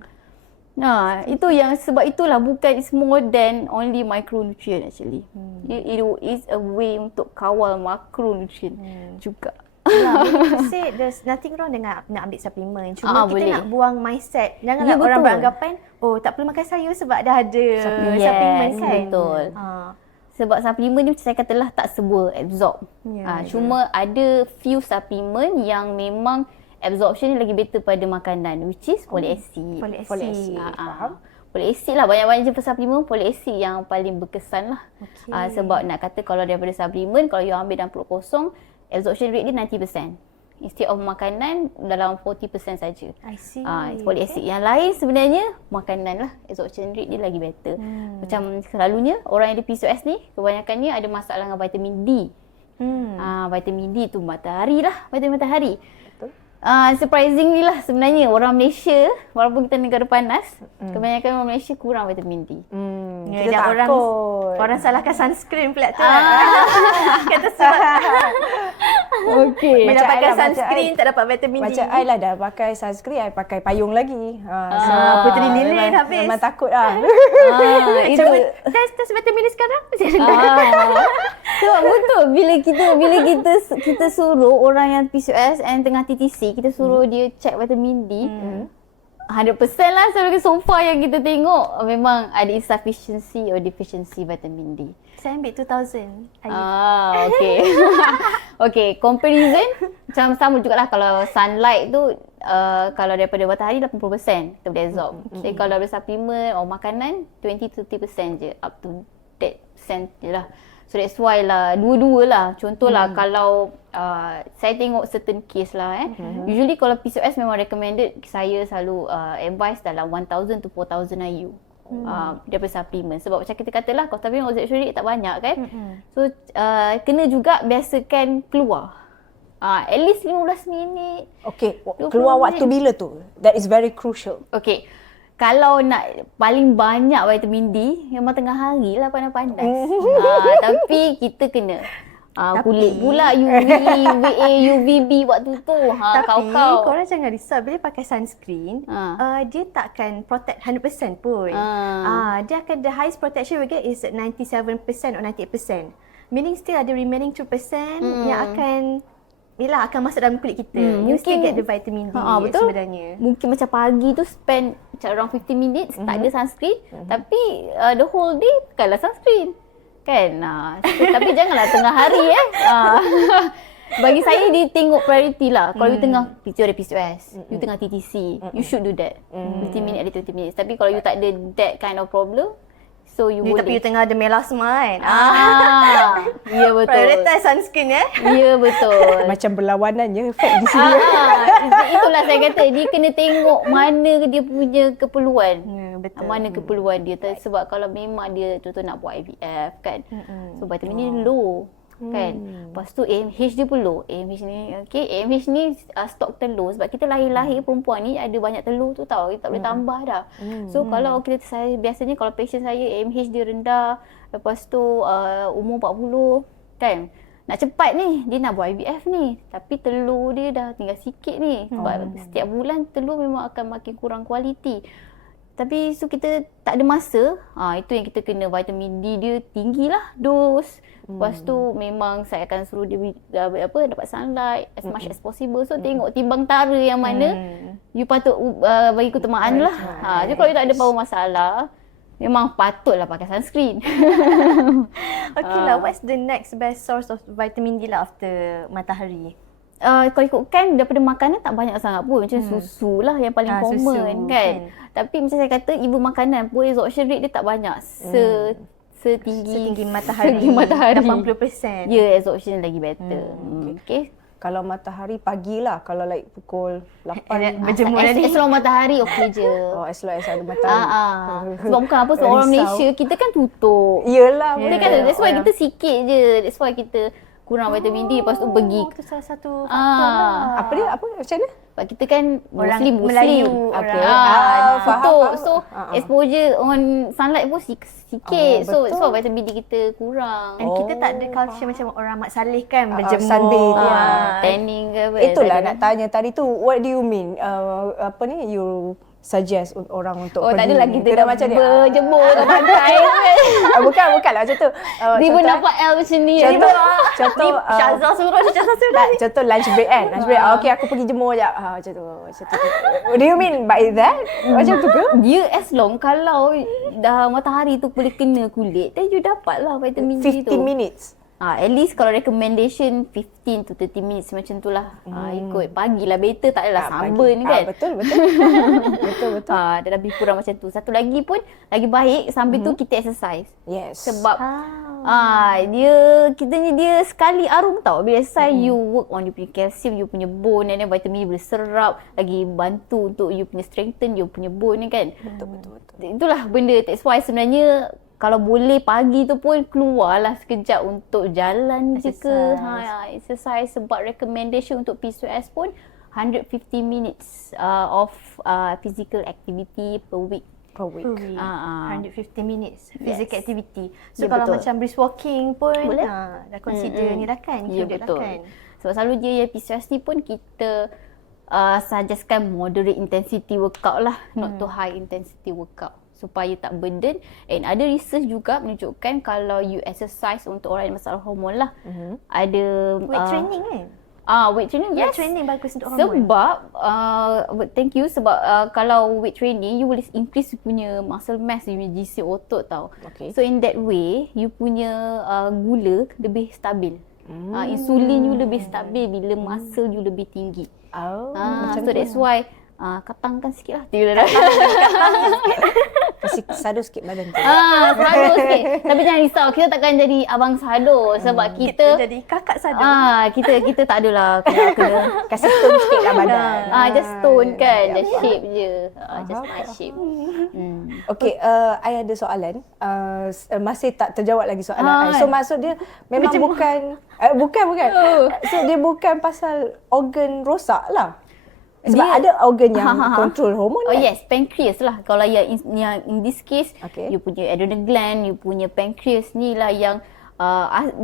Itu yang sebab itulah bukan it's more than only micronutrient actually. It is a way untuk kawal makronutrient juga. Meaning to say there's nothing wrong dengan nak ambil suplemen. Cuma kita boleh. nak buang mindset. Janganlah orang beranggapan tak perlu makan sayur sebab dah ada suplemen kan. Betul. Sebab suplemen ni saya katalah tak semua absorb. Cuma ada few suplemen yang memang absorption ni lagi better pada makanan, which is folic acid. Folic acid. Faham? Folic acid lah, banyak-banyak jumpa suplemen, folic acid yang paling berkesan lah. Sebab nak kata kalau daripada suplemen, kalau you ambil dalam perut kosong, absorption rate dia 90%. Instead of makanan, dalam 40% saja. I see. Folic acid. Yang lain sebenarnya, makanan lah. Absorption rate dia lagi better. Macam selalunya, orang yang ada PCOS ni, kebanyakannya ada masalah dengan vitamin D. Vitamin D tu matahari lah, vitamin matahari. Surprisingly lah sebenarnya orang Malaysia walaupun kita negara panas kebanyakan orang Malaysia kurang vitamin D. Kita Dan takut. orang salahkan sunscreen pula tu. Kata sebab Okey. mendapatkan sunscreen tak dapat vitamin D. Macam I lah dah pakai sunscreen, I pakai payung lagi. Puteri lilin habis. Memang takut lah. Itu Test vitamin D sekarang. sebab betul bila kita suruh orang yang PCOS and tengah TTC, kita suruh dia check vitamin D. 100% lah so far yang kita tengok memang ada insufficiency or deficiency vitamin D. Saya ambil 2000. Okey. Okey, comparison macam sama jugalah kalau sunlight tu kalau daripada matahari 80% kita boleh absorb. Jadi kalau daripada suplemen atau makanan 20-30% je, up to that percent je lah. So that's why lah, dua-dua lah. Contohlah kalau saya tengok certain case lah usually kalau PCOS memang recommended, saya selalu advise dalam 1000 to 4000 IU. Daripada suplemen. Sebab macam kita katalah kalau suplemen absorption rate tak banyak kan. So kena juga biasakan keluar. At least 15 minit. Okay, keluar waktu bila tu? That is very crucial. Okay. Kalau nak paling banyak vitamin D, memang tengah hari lah panas-panas. Tapi kita kena kulit pula UV, UVA, UVB waktu tu. Tapi korang jangan risau bila pakai sunscreen, dia takkan protect 100% pun. Dia akan the highest protection we get is 97% or 98%. Meaning still ada remaining 2% yang akan Yelah, akan masuk dalam kulit kita. You still get the vitamin D betul. sebenarnya. Mungkin macam pagi tu spend macam around 15 minutes tak ada sunscreen, tapi the whole day pakailah sunscreen. Kan? Tapi janganlah tengah hari Bagi saya dia tengok priority lah. Kalau you tengah PCOS, you tengah TTC, you should do that. 15 minit ada 20 minutes. Tapi kalau you tak ada that kind of problem, so you boleh. Tapi you tengah ada melasma kan. Ya betul. Prioritize sunscreen Ya betul. Macam berlawanannya efek di sini. Itulah saya kata dia kena tengok mana dia punya keperluan. Betul. Mana keperluan dia. Sebab kalau memang dia contoh nak buat IVF kan. So vitamin D low. Kan. Lepas tu AMH dia pun low. AMH ni AMH ni stok telur sebab kita lahir-lahir perempuan ni ada banyak telur tu tau. Kita tak boleh tambah dah. So kalau saya biasanya kalau patient saya AMH dia rendah, lepas tu umur 40 kan. Nak cepat ni, dia nak buat IVF ni. Tapi telur dia dah tinggal sikit ni. Sebab setiap bulan telur memang akan makin kurang kualiti. Tapi so kita tak ada masa. Itu yang kita kena vitamin D dia tinggilah dos. Lepas tu memang saya akan suruh dia dapat sunlight as much as possible. So tengok timbang tara yang mana you patut bagi keutamaan lah. Jadi kalau you tak ada apa-apa masalah, memang patutlah pakai sunscreen. Okay lah, what's the next best source of vitamin D lah after matahari? Kalau ikutkan daripada makanan tak banyak sangat pun. Macam susu lah yang paling common kan. Tapi macam saya kata, ibu makanan pun absorption rate dia tak banyak. Setinggi matahari. 80%. Ya, absorption lagi better. Okay. Kalau matahari pagi lah. Kalau like pukul 8. Berjemur tadi. As long matahari okey je. As long as ada matahari. Sebab bukan apa, sebab orang Malaysia kita kan tutup. Yelah. Kita kan, that's why kita sikit je. That's why kita kurang vitamin D. Lepas tu pergi. Itu salah satu faktor lah. Apa dia? Macam mana? Sebab kita kan Orang Muslim. Melayu. Okay. Tutup. So exposure on sunlight pun sikit. So vitamin D kita kurang. Dan kita tak ada culture macam orang Mat Saleh kan berjemur. sunbathe. Tanning ke apa. Itulah nak tanya tadi tu, what do you mean? You suggest orang untuk pergi. Tak adalah kita dah macam ni. berjemur kat pantai. Bukanlah macam tu. Dia pun dapat L macam ni. Contoh Syazah suruh. contoh lunch break kan. Lunch break. Okay, aku pergi jemur je. Macam tu. Do you mean by that? Macam tu ke? Dia as long kalau dah matahari tu boleh kena kulit, then you dapat lah vitamin D tu. 15 minutes. At least kalau recommendation 15 to 30 minutes macam tu lah. Ikut pagi lah, better tak adalah sunburn kan. Betul. Betul. Dia lebih kurang macam tu. Satu lagi pun, lagi baik sambil tu kita exercise. Yes. Sebab dia sekali arum tau. Bila exercise you work on you punya calcium, you punya bone, and then vitamin D boleh serap, lagi bantu untuk you punya strengthen you punya bone kan. Betul. Itulah benda, that's why sebenarnya kalau boleh pagi tu pun keluarlah sekejap untuk jalan je ke. Exercise sebab recommendation untuk PCOS pun 150 minutes of physical activity per week. 150 minutes physical activity. So Ya, kalau betul. macam brisk walking pun Boleh. dah consider ni lah kan. Ya, included betul. Lah kan. Sebab selalu dia yang PCOS ni pun kita suggestkan moderate intensity workout lah, not too high intensity workout, supaya tak burden. And ada research juga menunjukkan kalau you exercise untuk orang yang masalah hormon lah, ada Weight training kan? Weight training, yes. Weight training bagus untuk hormon. Sebab thank you, sebab kalau weight training you boleh increase you punya muscle mass, you punya GC otot tau. Okay. So in that way you punya gula lebih stabil. Insulin you lebih stabil bila muscle you lebih tinggi. Macam So tu. that's why katangkan sikit lah. Tidak Kasih sadu sikit badan tu. sado sikit. Tapi jangan risau, kita takkan jadi abang sado sebab Kita kita jadi kakak sadu. kita tak adalah kena Kasih tone sikit lah badan. just tone kan, just shape je. Just my shape. Okay, I ada soalan. Masih tak terjawab lagi soalan I. So maksud dia memang bukan. So dia bukan pasal organ rosak lah. Sebab ada organ yang control hormon kan? Yes, pancreas lah. Kalau yang in this case, Okay. you punya adrenal gland, you punya pancreas ni lah yang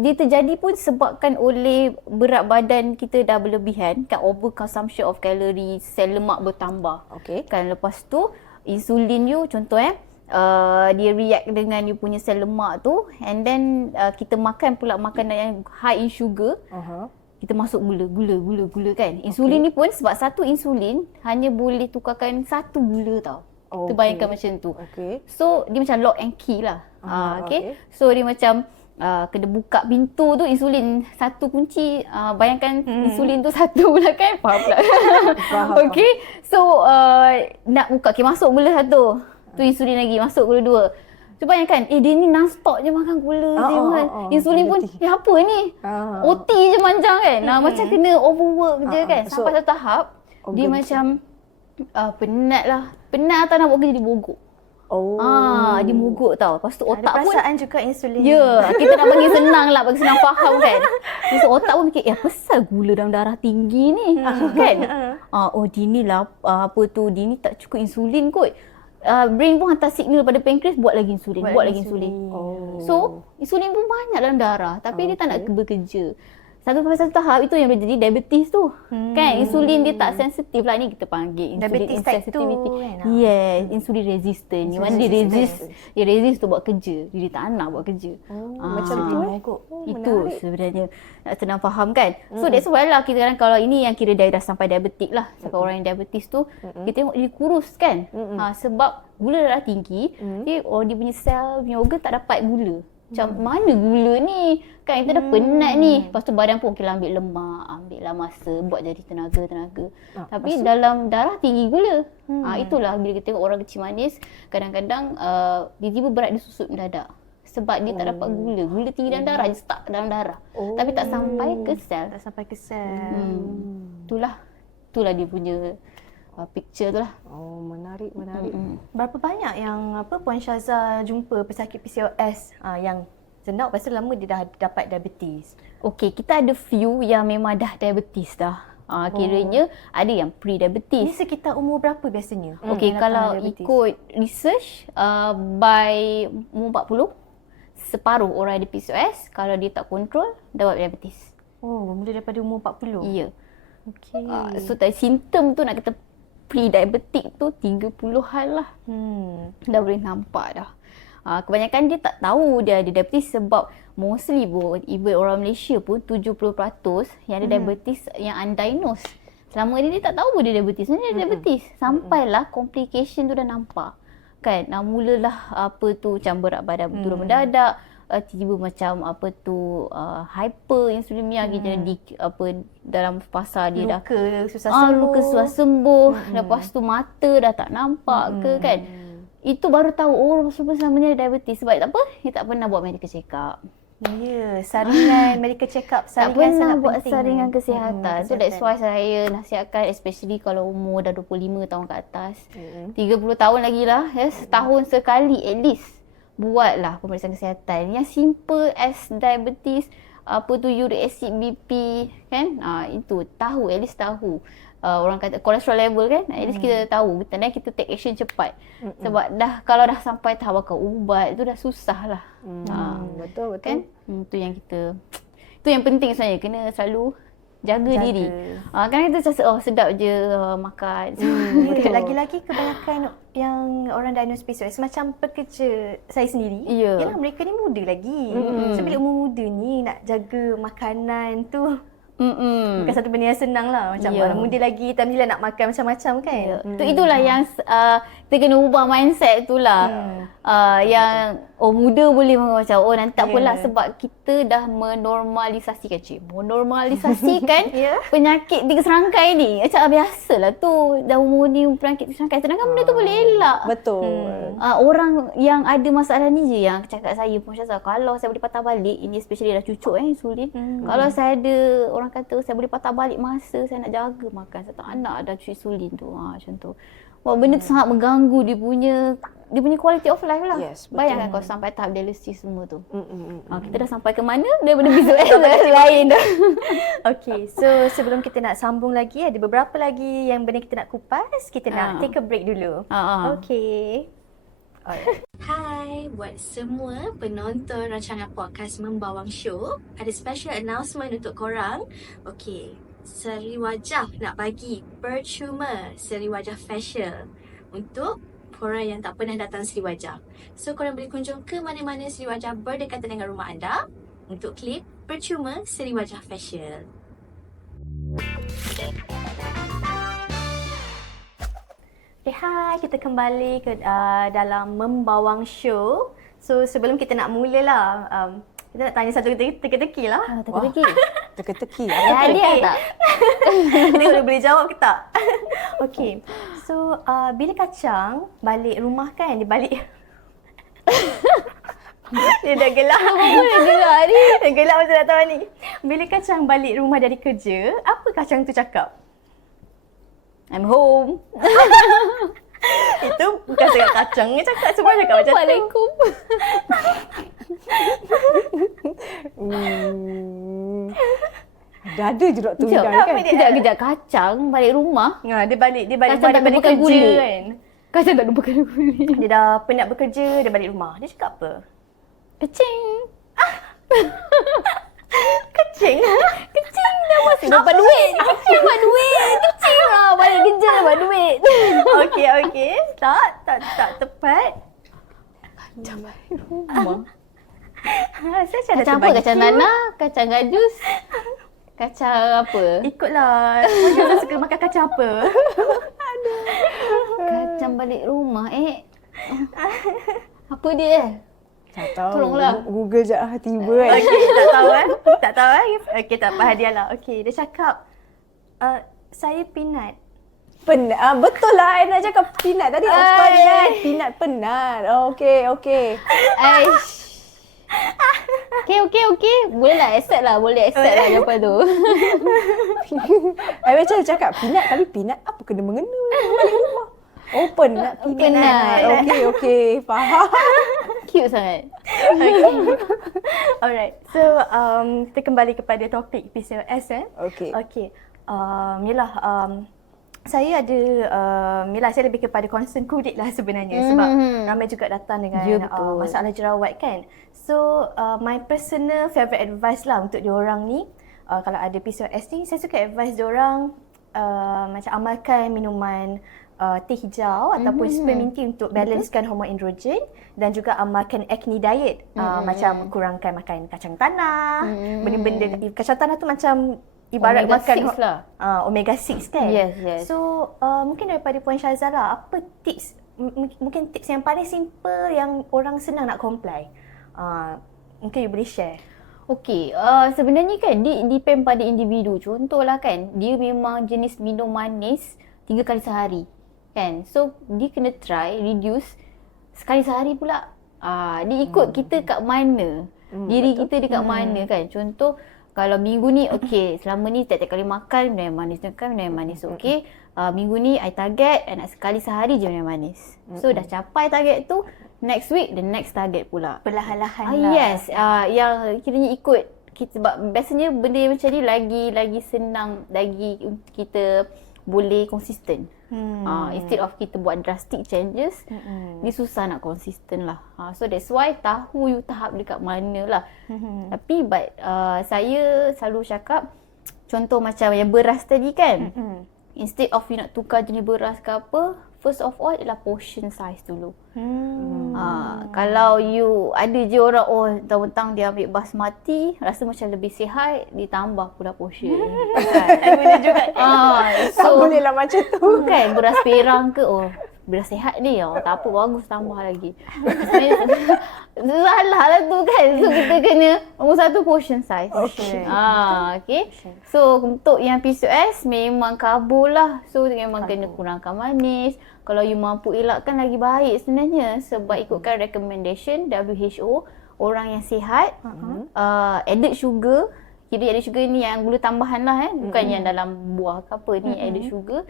dia terjadi pun sebabkan oleh berat badan kita dah berlebihan, kan, over consumption of calorie, sel lemak bertambah. Okay. Kan lepas tu insulin you contoh dia react dengan you punya sel lemak tu, and then kita makan pula makanan yang high in sugar. kita masuk gula kan. Insulin ni pun sebab satu insulin hanya boleh tukarkan satu gula tau. Okay. Terbayangkan macam tu. Okay. So dia macam lock and key lah. Okay. So dia macam kena buka pintu tu insulin satu kunci, bayangkan insulin tu satu pula kan. Faham pula. Faham. Okay. So nak buka, okay, masuk gula satu. Tu insulin lagi, masuk gula dua. So bayangkan, dia ni non-stop je makan gula je makan. Insulin pun, apa ni? OT je manjang kan. Macam kena overwork je kan. Sampai satu tahap, dia macam penat lah. Penat atau nak buat kerja, dia mogok. Dia mogok tau. Lepas tu otak ada pun perasaan juga insulin. ya, kita nak bagi senang lah, bagi senang faham kan. So otak pun fikir, pasal gula dalam darah tinggi ni kan. Dia ni lah dia ni tak cukup insulin kot. Brain pun hantar signal pada pankreas, buat lagi insulin. So insulin pun banyak dalam darah, tapi dia tak nak bekerja. Sampai satu tahap itu yang berjadi diabetes tu. Kan insulin dia tak sensitif lah, ni kita panggil insulin Diabetes type insensitivity. 2 kan? Yes, insulin resistant. Ni mana dia resist tu buat kerja. Dia tak nak buat kerja. Macam tu mogok. Itu sebenarnya nak senang faham kan. So that's why lah kita kadang kalau ini yang kira dah sampai diabetik lah. Sampai orang yang diabetes tu kita tengok dia kurus kan. Sebab gula darah tinggi, dia punya sel, punya organ tak dapat gula. Macam mana gula ni? Kan kita dah penat ni. Lepas tu badan pun ambil lemak, ambil lah masa buat jadi tenaga. Tapi dalam darah tinggi gula. Itulah bila kita tengok orang kecil manis, kadang-kadang tiba-tiba berat dia susut mendadak. Sebab dia tak dapat gula. Gula tinggi dalam darah, dia stuck dalam darah. Tapi tak sampai ke sel. Tak sampai ke sel. Itulah dia punya picture tu lah. Menarik. Berapa banyak yang Puan Syaza jumpa pesakit PCOS yang senang lepas tu lama dia dah dapat diabetes? Okey, kita ada few yang memang dah diabetes dah. Kiranya ada yang pre-diabetes. Ini sekitar umur berapa biasanya? Okey, kalau ikut research by umur 40, separuh orang ada PCOS, kalau dia tak kontrol, dapat diabetes. Mula daripada umur 40? Ya. Okey. So simptom tu nak kata pre-diabetic tu 30-an lah. Dah boleh nampak dah. Kebanyakan dia tak tahu dia ada diabetes sebab mostly even orang Malaysia pun 70% yang ada diabetes yang undiagnosed. Selama ni dia tak tahu dia diabetes. Sebenarnya dia diabetes. Sampailah complication tu dah nampak. Kan, mulalah macam berat badan turun mendadak, tiba-tiba macam hyperinsulinemia jadi dalam fasa dia dah luka susah sembuh, lepas tu mata dah tak nampak ke kan. Itu baru tahu sebenarnya diabetes sebab apa? Dia tak pernah buat medical check up. Ya, saringan medical check up, Tak pernah buat penting. saringan kesihatan. So that's why saya nasihatkan, especially kalau umur dah 25 tahun ke atas, 30 tahun lagi lah, setahun sekali at least buatlah pemeriksaan kesihatan yang simple as diabetes, uric acid, BP kan. Itu tahu, at least tahu. Orang kata kolesterol level kan, at least kita tahu, dan kita take action cepat. Sebab kalau dah sampai tahap makan ubat tu dah susah lah. Betul. Kan? Itu yang penting sebenarnya, kena selalu jaga diri. Kan kita rasa sedap je makan. Lagi-lagi kebanyakan yang orang diagnos PCOS macam pekerja saya sendiri, yalah mereka ni muda lagi. So bila umur muda ni nak jaga makanan tu bukan satu benda yang senang lah. Macam orang muda lagi, time ni lah nak makan macam-macam kan. Itulah yang kita kena ubah mindset tu lah. Yang muda boleh macam nanti tak apalah sebab kita dah menormalisasikan penyakit tiga serangkai ni. Macam biasalah tu, dah umur ni penyakit tiga serangkai, sedangkan benda tu boleh elak. Betul. Orang yang ada masalah ni je yang cakap saya pun, Syazah, kalau saya boleh patah balik, ini especially dah cucuk insulin. Kalau saya ada, orang kata saya boleh patah balik masa saya nak jaga makan, saya tak nak ada cuci insulin tu. Macam tu. Wah, benda tu sangat mengganggu dia punya quality of life lah. Yes, betul. Bayangkan kalau sampai tahap dialisis semua tu. Kita dah sampai ke mana daripada PCOS lain dah. Okay, so sebelum kita nak sambung lagi, ada beberapa lagi yang benda kita nak kupas. Kita nak take a break dulu. Okay. Alright. Hai, buat semua penonton rancangan podcast Membawang Show, ada special announcement untuk korang. Okay, seri wajah nak bagi percuma seri wajah facial untuk korang yang tak pernah datang seri wajah. So korang boleh kunjung ke mana-mana seri wajah berdekatan dengan rumah anda untuk klik percuma seri wajah facial. Okay, hai, kita kembali ke dalam Membawang Show. So, sebelum kita nak mulalah, kita nak tanya satu teka-teki lah. Teka-teki. Teka-teki. Ada hadiah tak? Tengok dia boleh jawab ke tak? Okay, so bila kacang balik rumah kan, dia balik... Dia dah gelap. Dia gelap ni. Dia gelap macam nak tahu ni. Bila kacang balik rumah dari kerja, apa kacang tu cakap? I'm home. Itu bukan cakap kacang ni cakap, semua cakap macam tu. Assalamualaikum. Dah ada je Dr. Wina Sekejap, kan? Kejap-kejap kacang balik rumah. Dia balik Kacang rumah tak daripada lupakan kerja kulit. kan. Kacang tak lupakan kulit. Dia dah penat bekerja, dia balik rumah. Dia cakap apa? Kecing. Kecing? Kecing dah masih dapat duit. Kecing dapat duit. Kecing lah. Balik kerja dapat duit. Okey. Tak tepat. Kacang balik rumah. Saya macam ada Kacang apa? terbagi. Kacang nanah? Kacang gajus? Kacang apa? Ikutlah. Saya suka makan kacang apa? Kacang balik rumah. Apa dia? Tak tahu. Tolonglah. Google je tiba kan. Okey, tak tahu. Okey, tak apa hadiah lah. Okey, dia cakap, saya penat. Penat. Betul lah I nak cakap peanut tadi. Penat. Peanut penat. Okey. Aish. Okay. Boleh lah accept lah jawapan tu. I macam cakap peanut tapi peanut apa kena mengena balik rumah. Oh penat. Penat. Okey. Faham. Cute sangat. Alright. So, kita kembali kepada topik PCOS Okey. Yelah, saya ada, saya lebih kepada concern kulit lah sebenarnya sebab ramai juga datang dengan betul. masalah jerawat kan. So, my personal favourite advice lah untuk diorang ni, kalau ada PCOS ni, saya suka advice diorang macam amalkan minuman teh hijau ataupun suplemen tea untuk balancekan hormon androgen dan juga amalkan acne diet. Macam kurangkan makan kacang tanah, benda-benda kacang tanah tu macam ibarat Omega makan 6 lah. omega 6 kan. Yes. So mungkin daripada Puan Syazala, apa tips, mungkin tips yang paling simple yang orang senang nak comply, mungkin you boleh share. Okey, sebenarnya kan depend pada individu. Contohlah kan, dia memang jenis minum manis 3 kali sehari. Kan? So, dia kena try reduce sekali sehari pula. Dia ikut kita kat mana. Diri kita dekat mana kan. Contoh, kalau minggu ni okey, selama ni tiap-tiap kali makan minum yang manis. Okey, minggu ni I target I nak sekali sehari je minum yang manis. So, dah capai target tu, next week the next target pula. Perlahan-lahan lah. Yes, yang kiranya ikut kita, sebab biasanya benda macam ni lagi senang, lagi kita boleh konsisten. Instead of kita buat drastic changes, dia susah nak konsisten lah. So that's why tahu you tahap dekat mana lah. Tapi saya selalu cakap, contoh macam yang beras tadi kan, instead of you nak tukar jenis beras ke apa, first of all ialah portion size dulu. Kalau you ada je orang mentang-mentang dia ambil basmati, rasa macam lebih sihat, ditambah pula portion. Boleh juga. Tak boleh lah macam tu. Kan beras perang ke, beras sihat ni, tak apa, bagus tambah lagi. Salah lah tu kan. So kita kena nombor satu portion size. Okay. So untuk yang PCOS memang karbo lah. So memang kena kurangkan manis. Kalau you mampu elakkan lagi baik sebenarnya, sebab ikutkan recommendation WHO, orang yang sihat, added sugar, kira added sugar ni yang gula tambahan lah bukan yang dalam buah ke apa ni, added sugar.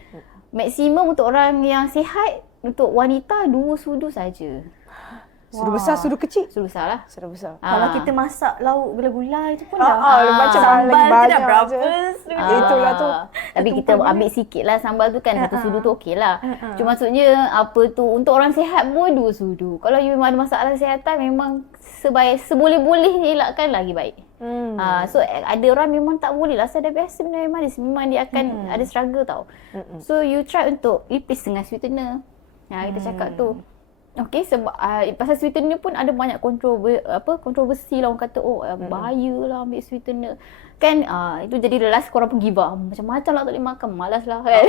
Maksimum untuk orang yang sihat, untuk wanita 2 sudu saja. Sudu besar, sudu kecil. Sudu besar lah. Sudu besar. Kalau kita masak lauk gula-gula itu pun macam sambal lagi tu banyak dah berapa je. sudu. Itulah tu. Tapi kita ambil sikit lah sambal tu kan, 1 sudu tu okey lah. Cuma maksudnya apa tu, untuk orang sihat pun 2 sudu. Kalau you memang ada masalah kesihatan, memang seboleh-boleh elakkan lagi baik. So ada orang memang tak boleh lah, saya dah biasa minum manis, memang dia akan ada struggle tau. So you try untuk replace dengan sweetener. Kita cakap tu. Okay, sebab pasal sweetener pun ada banyak kontroversi lah, orang kata bahaya lah ambil sweetener. Kan itu jadi last korang pun give up. Macam-macam lah tak boleh makan, malas lah kan.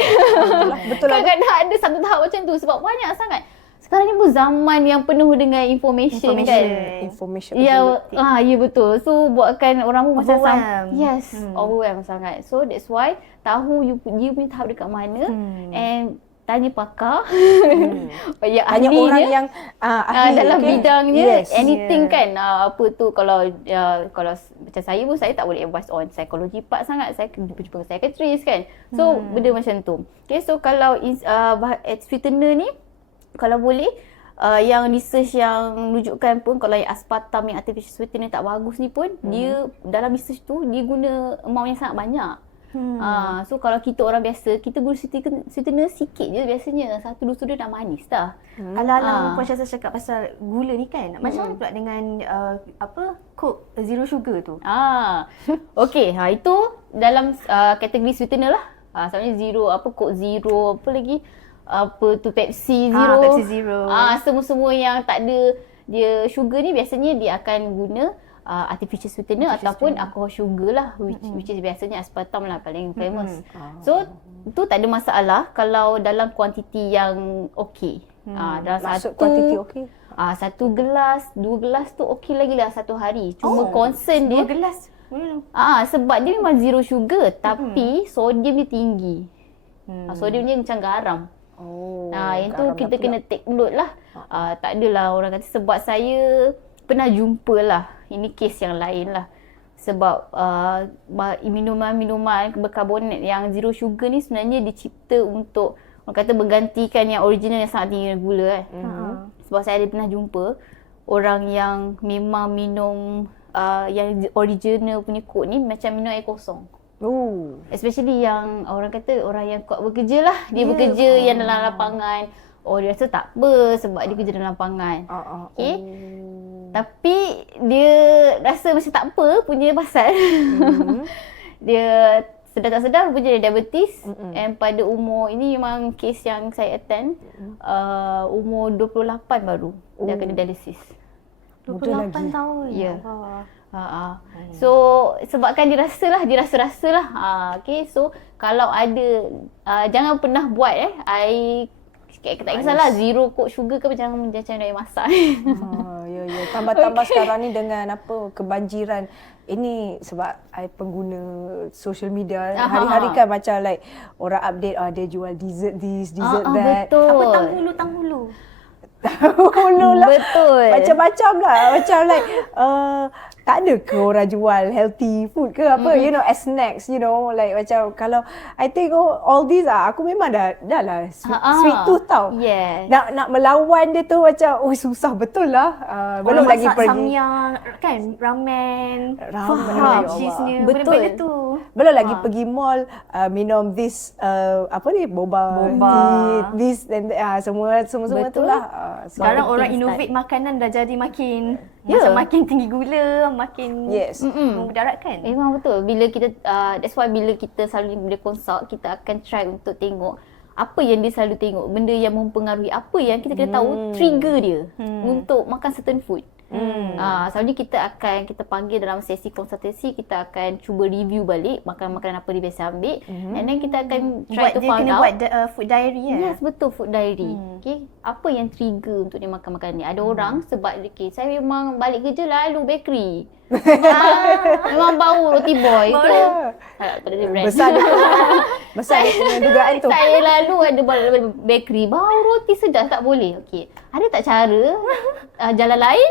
Betul lah. Kadang-kadang ada satu tahap macam tu sebab banyak sangat. Sekarang ni pun zaman yang penuh dengan information kan. Information. Ya, ya betul. So buatkan orang pun macam Overwhelm. overwhelm sangat. So that's why tahu you punya tahap dekat mana and tanya pakar. Ya, Tanya ahlinya, orang yang ahli dalam kan? bidangnya, Yes. anything kan. Apa tu kalau macam saya pun saya tak boleh advice on psychology part sangat. Saya kena jumpa dengan psychiatrist kan. So benda macam tu. Okay, so kalau sweetener ni kalau boleh yang research yang menunjukkan pun kalau yang aspartam yang artificial sweetener tak bagus ni pun dia dalam research tu dia guna amount yang sangat banyak. So kalau kita orang biasa, kita guna sweetener sikit je biasanya. 1-2 sudu dah manis dah. Alang-alang Puan Syazah cakap pasal gula ni kan. Macam mana pula dengan Coke zero sugar tu? Okey, itu dalam kategori sweetener lah. Sebenarnya zero, Coke zero, apa lagi? Apa tu Pepsi zero. Pepsi zero. Semua-semua yang tak ada dia sugar ni biasanya dia akan guna artificial sweetener ataupun alcohol sugar lah, which is biasanya aspartam lah paling famous. So tu tak ada masalah kalau dalam kuantiti yang okey. Dalam kuantiti okey. 1 gelas, 2 gelas tu okey lagi lah satu hari. Cuma concern dia 2 gelas. sebab dia memang zero sugar tapi sodium dia tinggi. Sodium dia macam garam. Yang tu kita kena take note lah. Tak adalah orang kata sebab saya pernah jumpa lah. Ini kes yang lain lah. Sebab minuman-minuman berkarbonat yang zero sugar ni sebenarnya dicipta untuk orang kata bergantikan yang original yang sangat tinggi gula kan. Sebab saya ada pernah jumpa orang yang memang minum yang original punya Coke ni macam minum air kosong. Especially yang orang kata orang yang kuat bekerja lah. Dia bekerja yang dalam lapangan. Dia rasa tak apa sebab dia kerja dalam lapangan. Okay. Tapi dia rasa macam tak apa punya pasal. Dia sedar tak sedar punya diabetes. And pada umur ini memang kes yang saya attend. Umur 28 baru dia kena dialisis. 28 tahun. Ya. So sebabkan dia rasa-rasalah. Okay, so kalau ada jangan pernah buat tak kisahlah zero Coke sugar ke jangan air masak. Ya. Tambah-tambah sekarang ni dengan kebanjiran. Ini sebab I pengguna social media hari-hari kan macam like orang update dia jual dessert this, dessert that. Betul. Apa tanghulu? Hulu lah. Betul. Macam-macam lah. Macam like tak ada ke orang jual healthy food ke apa, you know, as snacks, you know, like macam kalau I tengok all these aku memang dah lah sweet tooth tau. Yes. Nak melawan dia tu macam susah betul lah. Belum lagi pergi samyang kan, ramen, cheese-nya, betul. benda-benda tu. Belum lagi pergi mall minum this boba tea, this dan semua tu lah. Sekarang orang innovate makanan dah jadi makin macam makin tinggi gula, makin memudaratkan. Memang betul. Bila kita that's why bila kita selalu bila consult, kita akan try untuk tengok apa yang dia selalu tengok, benda yang mempengaruhi, apa yang kita kena tahu trigger dia untuk makan certain food. Selalunya kita panggil dalam sesi konsultasi, kita akan cuba review balik makanan-makanan apa dia biasa ambil, and then kita akan try to find out. Buat food diary ya? Yes, betul, food diary. Okay, apa yang trigger untuk dia makan makanan ni? Ada orang sebab saya memang balik kerja lalu bakery. Memang bau roti boy tu. Tak ada brand. Besar punya dugaan tu. Saya lalu ada bakery, bau roti sedap, tak boleh. Okey. Ada tak cara jalan lain?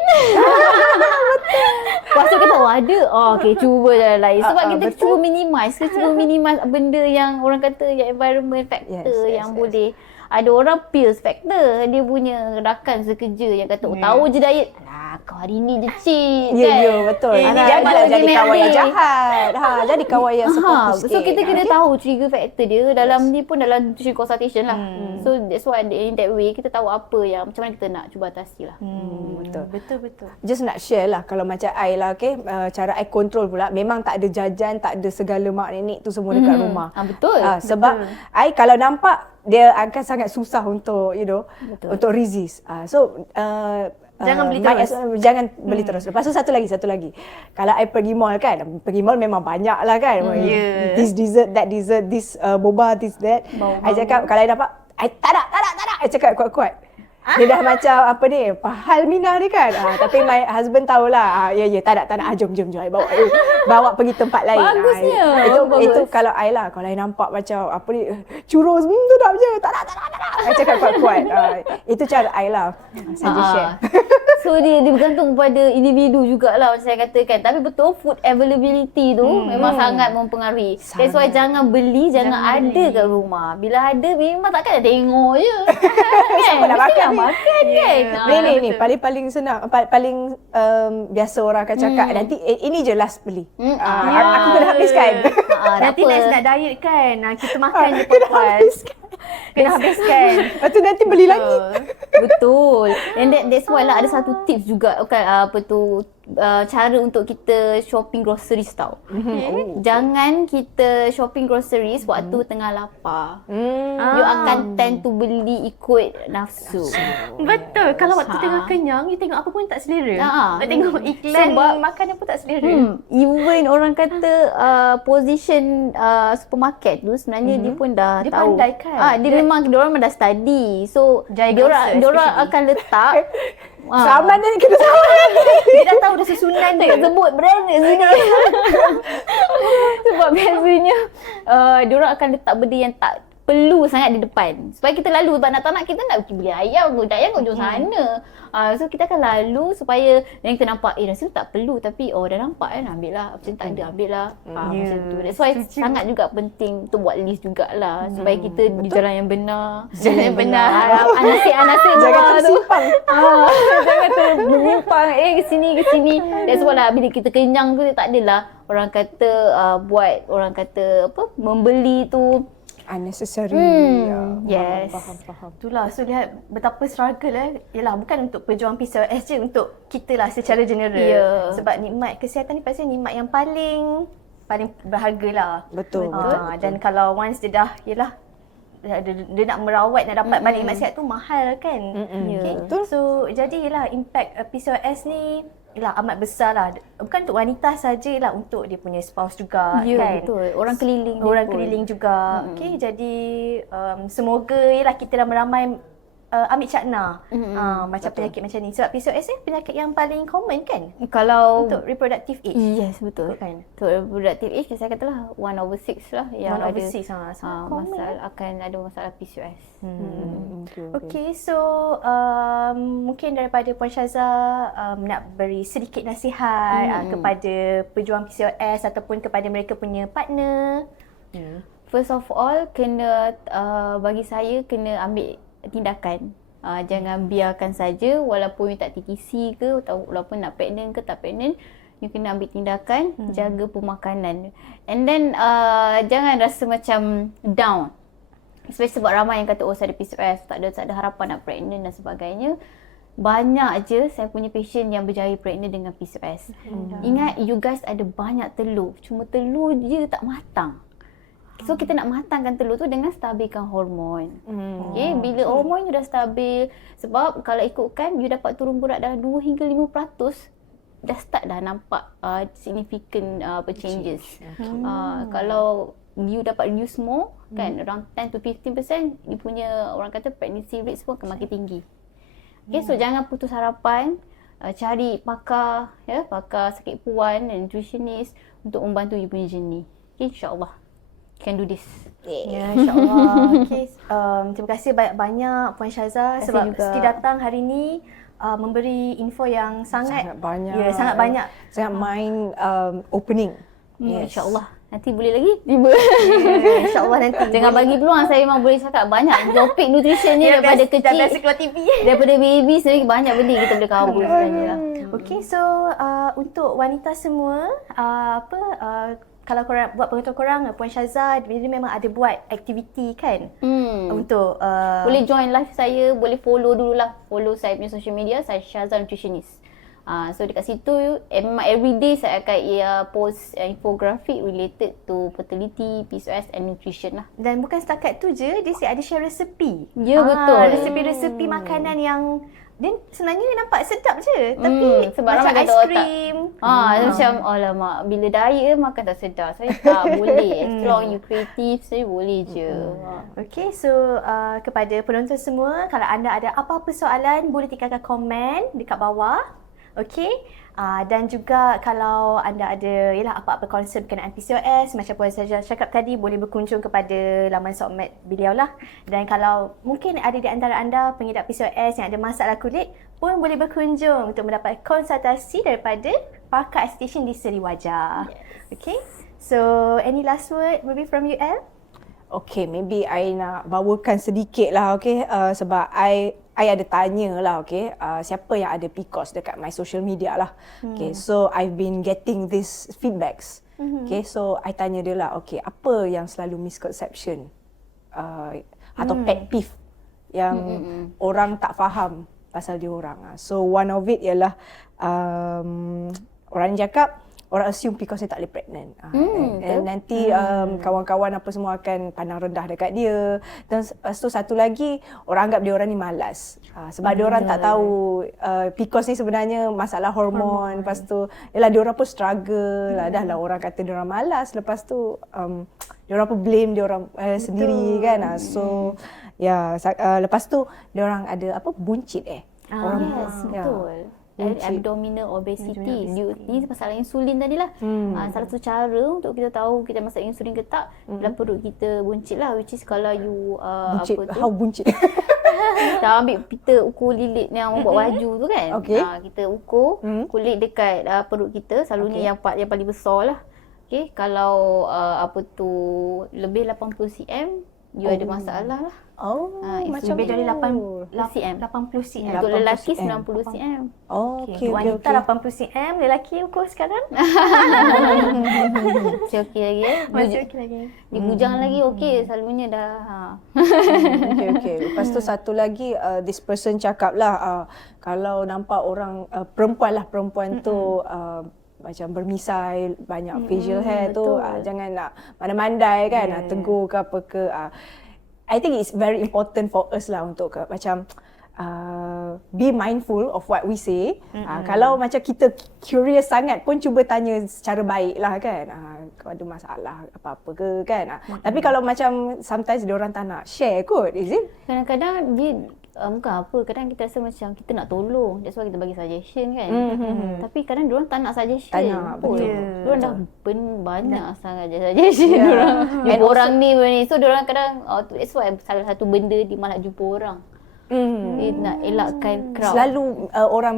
Lepas tu kita ada. Okey, cuba jalan lain. Sebab kita cuba minimize benda yang orang kata yang environment factor yang boleh. Ada orang pills factor, dia punya rakan sekerja yang kata tahu je diet. Alah, kau hari ni je cheat kan. Ya, betul. Janganlah jadi kawan yang jahat. Jadi kawan yang supportive sikit. So kita kena tahu trigger factor dia dalam ni pun dalam nutrition consultation lah. So that's why in that way kita tahu apa yang macam mana kita nak cuba atasi lah. Betul. Just nak share lah kalau macam I lah, okay, cara I control pula, memang tak ada jajan, tak ada segala mak nenek tu semua dekat rumah. Betul. Sebab I kalau nampak dia akan sangat susah untuk Betul. untuk resist. Jangan beli might terus. jangan beli terus. Lepas tu satu lagi. Kalau I pergi mall kan, memang banyak lah kan. Yeah. This dessert, that dessert, this boba, this that. I cakap kalau I dapat, I tak nak. I cakap kuat-kuat. Dia dah macam apa ni, pahal Minah ni kan. Tapi my husband tahulah. Ya, tak nak. Jom. I bawa pergi tempat lain. Bagusnya. Itu kalau I lah. Kalau I nampak macam apa ni, churros, sedap je. Tak nak. I cakap kuat-kuat. Itu cara I lah. Saja share. So dia bergantung pada individu jugalah macam saya katakan. Tapi betul food availability tu memang sangat mempengaruhi. That's why jangan beli, jangan ada kat rumah. Bila ada memang takkan nak tengok je. Siapa nak makan ni? Makan kan. Ni paling senang, paling biasa orang akan cakap nanti ini je last beli. Aku kena habiskan. Nanti next nak diet kan, kita makan je puas. Kena habiskan. Lepas tu nanti beli lagi. Betul. And that's why lah ada satu tips juga cara untuk kita shopping groceries tau. Jangan kita shopping groceries waktu tengah lapar. You akan tend to beli ikut nafsu. Betul. Kalau waktu tengah kenyang, you tengok apa pun tak selera. Nak tengok iklan makanan pun tak selera. Even orang kata position supermarket tu sebenarnya dia pun dah Dia tahu. pandai kan? Dia memang dah study. So Jaya diorang especially. akan letak Saman ni kena saman. Dia dah tahu dah susunan dia. tak sebut brand kat sini. Sebab biasanya diorang akan letak benda yang tak perlu sangat di depan. Supaya kita lalu sebab nak tak nak kita nak pergi beli ayam ke ujung sana. So kita akan lalu supaya yang kita nampak rasa tak perlu tapi dah nampak kan ambil lah. Macam tak ada ambil lah. Macam tu. That's why sangat juga penting untuk buat list jugalah supaya kita di jalan yang benar. Jalan yang benar. Anasir Jangan bawah tu. tersimpang. Jangan menyimpang ke sini. That's why lah bila kita kenyang tu tak adalah orang kata buat orang kata membeli tu Unnecessary. yes. Faham. Itulah, so lihat betapa struggle Yelah, bukan untuk pejuang PCOS je, untuk kita lah secara general. Ya. Sebab nikmat kesihatan ni pasti nikmat yang paling berharga lah. Betul. Dan kalau once dia dah, yelah, dia nak merawat, nak dapat balik nikmat sihat tu mahal kan. Okay. Betul. So jadi yelah, impact PCOS ni yelah amat besar lah. Bukan untuk wanita saja lah, untuk dia punya spouse juga kan. Betul. Orang keliling dia Orang pun. keliling juga. Okay, jadi semoga yelah kita ramai-ramai ambil cakna macam penyakit macam ni. Sebab PCOS ni penyakit yang paling common kan Kalau untuk reproductive age. yes betul. Kan? Untuk reproductive age saya katalah 1/6 lah yang 1/6 ada sangat common. masalah akan ada masalah PCOS. Okay, so mungkin daripada Puan Syaza nak beri sedikit nasihat kepada pejuang PCOS ataupun kepada mereka punya partner. First of all, kena bagi saya kena ambil tindakan. Jangan biarkan saja walaupun you tak TTC ke atau walaupun nak pregnant ke tak pregnant, you kena ambil tindakan, jaga pemakanan. And then jangan rasa macam down. Especially sebab ramai yang kata saya ada PCOS, tak ada harapan nak pregnant dan sebagainya. Banyak je saya punya patient yang berjaya pregnant dengan PCOS. Ingat, you guys ada banyak telur, cuma telur je tak matang. So kita nak matangkan telur tu dengan stabilkan hormon. Okay, bila hormon you dah stabil, sebab kalau ikutkan you dapat turun berat dah 2 hingga 5%, dah start dah nampak significant changes. Kalau you dapat reduce more kan, around 10 to 15%, you punya orang kata pregnancy rates pun akan makin tinggi. Okay, so jangan putus harapan. Cari pakar sakit puan dan nutritionist untuk membantu you punya journey. Okay, insyaAllah can do this. Ya, insyaAllah. Okay, terima kasih banyak-banyak Puan Syaza sebab sudi datang hari ni memberi info yang sangat banyak. Ya, sangat banyak. Sangat mind opening. InsyaAllah. Nanti boleh lagi tiba. InsyaAllah nanti. Jangan bagi peluang, saya memang boleh cakap banyak topik nutrition ni daripada kecil. Dah biasa keluar TV. Daripada baby sebenarnya banyak benda kita boleh cover sebenarnya lah. Okay, so untuk wanita semua, kalau korang buat pengetahuan korang, Puan Syaza dia memang ada buat aktiviti kan untuk boleh join live saya, boleh follow dululah. Follow saya punya social media, saya Syaza Nutritionist. So dekat situ memang everyday saya akan post infographic related to fertility, PCOS and nutrition lah. Dan bukan setakat tu je, dia ada share resepi. Ya, betul. Resepi-resepi makanan yang dia sebenarnya nampak sedap je, tapi sebab macam ramai kata aiskrim. Macam alamak, bila diet makan tak sedap. Saya tak boleh. As long you creative, saya boleh je. Okay, so kepada penonton semua, kalau anda ada apa-apa soalan, boleh tinggalkan komen dekat bawah. Okay, dan juga kalau anda ada apa-apa concern berkenaan PCOS, macam Puan Sajah cakap tadi, boleh berkunjung kepada laman Sokmed beliau lah. Dan kalau mungkin ada di antara anda pengidap PCOS yang ada masalah kulit, pun boleh berkunjung untuk mendapat konsultasi daripada pakar esthetician di Seri Wajah. Okay, so any last word maybe from you, Elle? Okay, maybe I nak bawakan sedikit lah, okay. Sebab I ada tanya lah, okay. Siapa yang ada PCOS dekat my social media lah. Okay, so I've been getting these feedbacks. Okay, so I tanya dia lah, okay, apa yang selalu misconception atau pet peeve yang orang tak faham pasal dia orang. So one of it ialah orang cakap, orang assume PCOS dia tak boleh pregnant. And nanti kawan-kawan apa semua akan pandang rendah dekat dia. Dan lepas tu satu lagi, orang anggap dia orang ni malas. Sebab dia orang tak tahu PCOS ni sebenarnya masalah hormon. Lepas tu, yalah dia orang pun struggle. Dah lah orang kata dia orang malas. Lepas tu, dia orang pun blame dia orang sendiri kan. So, lepas tu, dia orang ada buncit orang, Yes, betul. Abdominal obesity. Ni masalah insulin tadilah. Salah satu cara untuk kita tahu kita masalah insulin ke tak, bila perut kita buncit lah. Which is kalau you buncit, how buncit? Kita ambil, kita ukur lilit yang buat baju tu kan. Kita ukur kulit dekat perut kita, selalunya yang part yang paling besar lah. Okay, kalau lebih 80 cm, you ada masalah lah. Macam lebih dari 80 cm. 80 cm. Untuk lelaki 90 cm. Wanita 80 cm, lelaki ukur sekarang? Masih okey lagi Masih okey lagi. Di bujang lagi okey, selalunya dah. Okay. Lepas tu satu lagi, this person cakap lah, kalau nampak orang perempuan tu macam bermisai, banyak facial hair tu, jangan nak mandai-mandai kan, tegur ke apa ke. I think it's very important for us lah untuk macam be mindful of what we say. Kalau macam kita curious sangat pun, cuba tanya secara baik lah kan. Kalau ada masalah apa-apa ke kan. Tapi kalau macam sometimes dia orang tak nak share kot, is it? Kadang-kadang dia bukan apa, kadang kita rasa macam kita nak tolong, that's why kita bagi suggestion kan. Tapi kadang diorang tak nak suggestion. Tak nak, betul. Diorang dah banyak sangat suggestion diorang. And orang ni, so diorang kadang that's why salah satu benda dia malah jumpa orang. Dia nak elakkan crowd. Selalu orang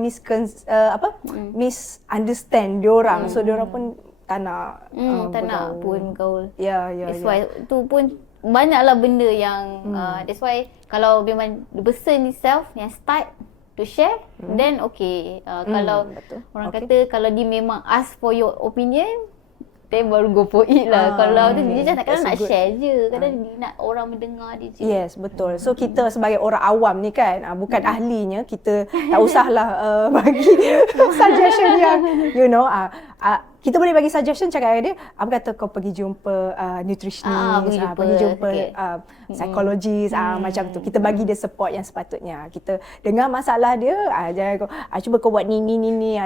misunderstand diorang. So diorang pun tak nak tak nak pun bergaul. That's why tu pun banyaklah benda yang that's why kalau memang the person itself yang start to share, then okay. Kalau orang kata kalau dia memang ask for your opinion, then baru go for it lah. Kalau dia just kadang nak share je, kadang dia nak orang mendengar dia je. Yes, betul. So kita sebagai orang awam ni kan, bukan ahlinya, kita tak usahlah bagi suggestion yang kita boleh bagi suggestion, cakap dia, apa kata kau pergi jumpa nutritionist, pergi jumpa psychologist, macam tu. Kita bagi dia support yang sepatutnya. Kita dengar masalah dia, jangan cuba kau buat ni.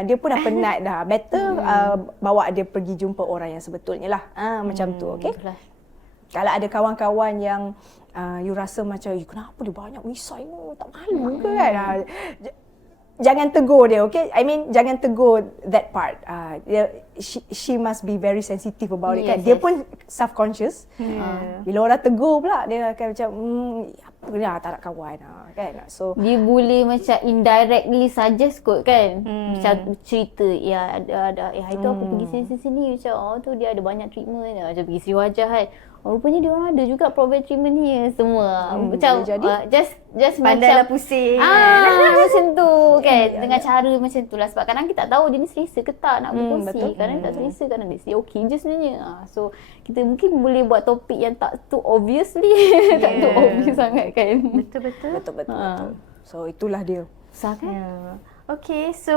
Dia pun dah penat dah. Better bawa dia pergi jumpa orang yang sebetulnya lah. Macam tu, okay? Kalau ada kawan-kawan yang you rasa macam, kenapa dia banyak misai ni? Tak malu ke kan? Jangan tegur dia, okay? I mean, jangan tegur that part. She must be very sensitive about it, kan? Dia pun self-conscious. Bila orang tegur pula, dia akan macam, apa ni, tak nak kawan, kan? So dia boleh macam indirectly suggest kot kan. Macam cerita, ada itu aku pergi sini, macam tu dia ada banyak treatment, macam pergi Seri Wajah kan. Rupanya dia orang ada juga provide treatment ni semua. Macam just pandailah macam pusing. Macam tu kan. Dengan cara macam tu lah. Sebab kadang kita tak tahu dia ni selesa ke tak nak berkongsi. Kadang tak selesa, kadang dia okay je sebenarnya. So kita mungkin boleh buat topik yang tak too obviously. Tak too obvious sangat kan. Betul. So itulah dia. Susah kan? Okay, so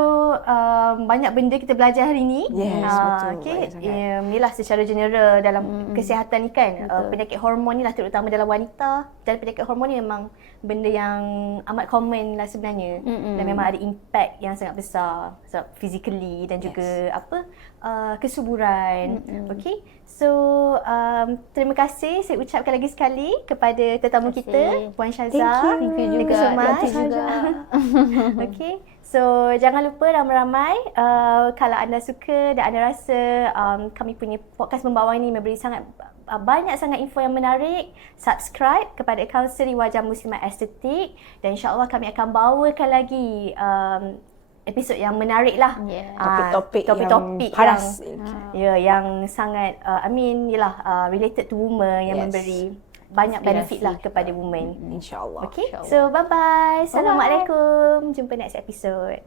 banyak benda kita belajar hari ni. Yes, betul. Okay, Banyak sangat. inilah secara general dalam kesihatan ni kan. Penyakit hormon ni lah terutama dalam wanita, dan penyakit hormon ni memang benda yang amat common lah sebenarnya. Dan memang ada impact yang sangat besar physically dan juga kesuburan. Okay, so terima kasih saya ucapkan lagi sekali kepada tetamu kita, Puan Syazah. Thank you Thank you juga. so much. Thank you juga. Okay, so jangan lupa ramai-ramai kalau anda suka dan anda rasa kami punya podcast Membawang ini memberi banyak sangat info yang menarik, subscribe kepada akaun Seri Wajah Muslimat Estetik, dan insyaAllah kami akan bawakan lagi episod yang menarik lah. Topik-topik Topik-topik yang paras. yang sangat related to women, yang Yes. memberi banyak benefit lah kepada women. InsyaAllah. Okay, so bye-bye. Assalamualaikum. Jumpa next episode.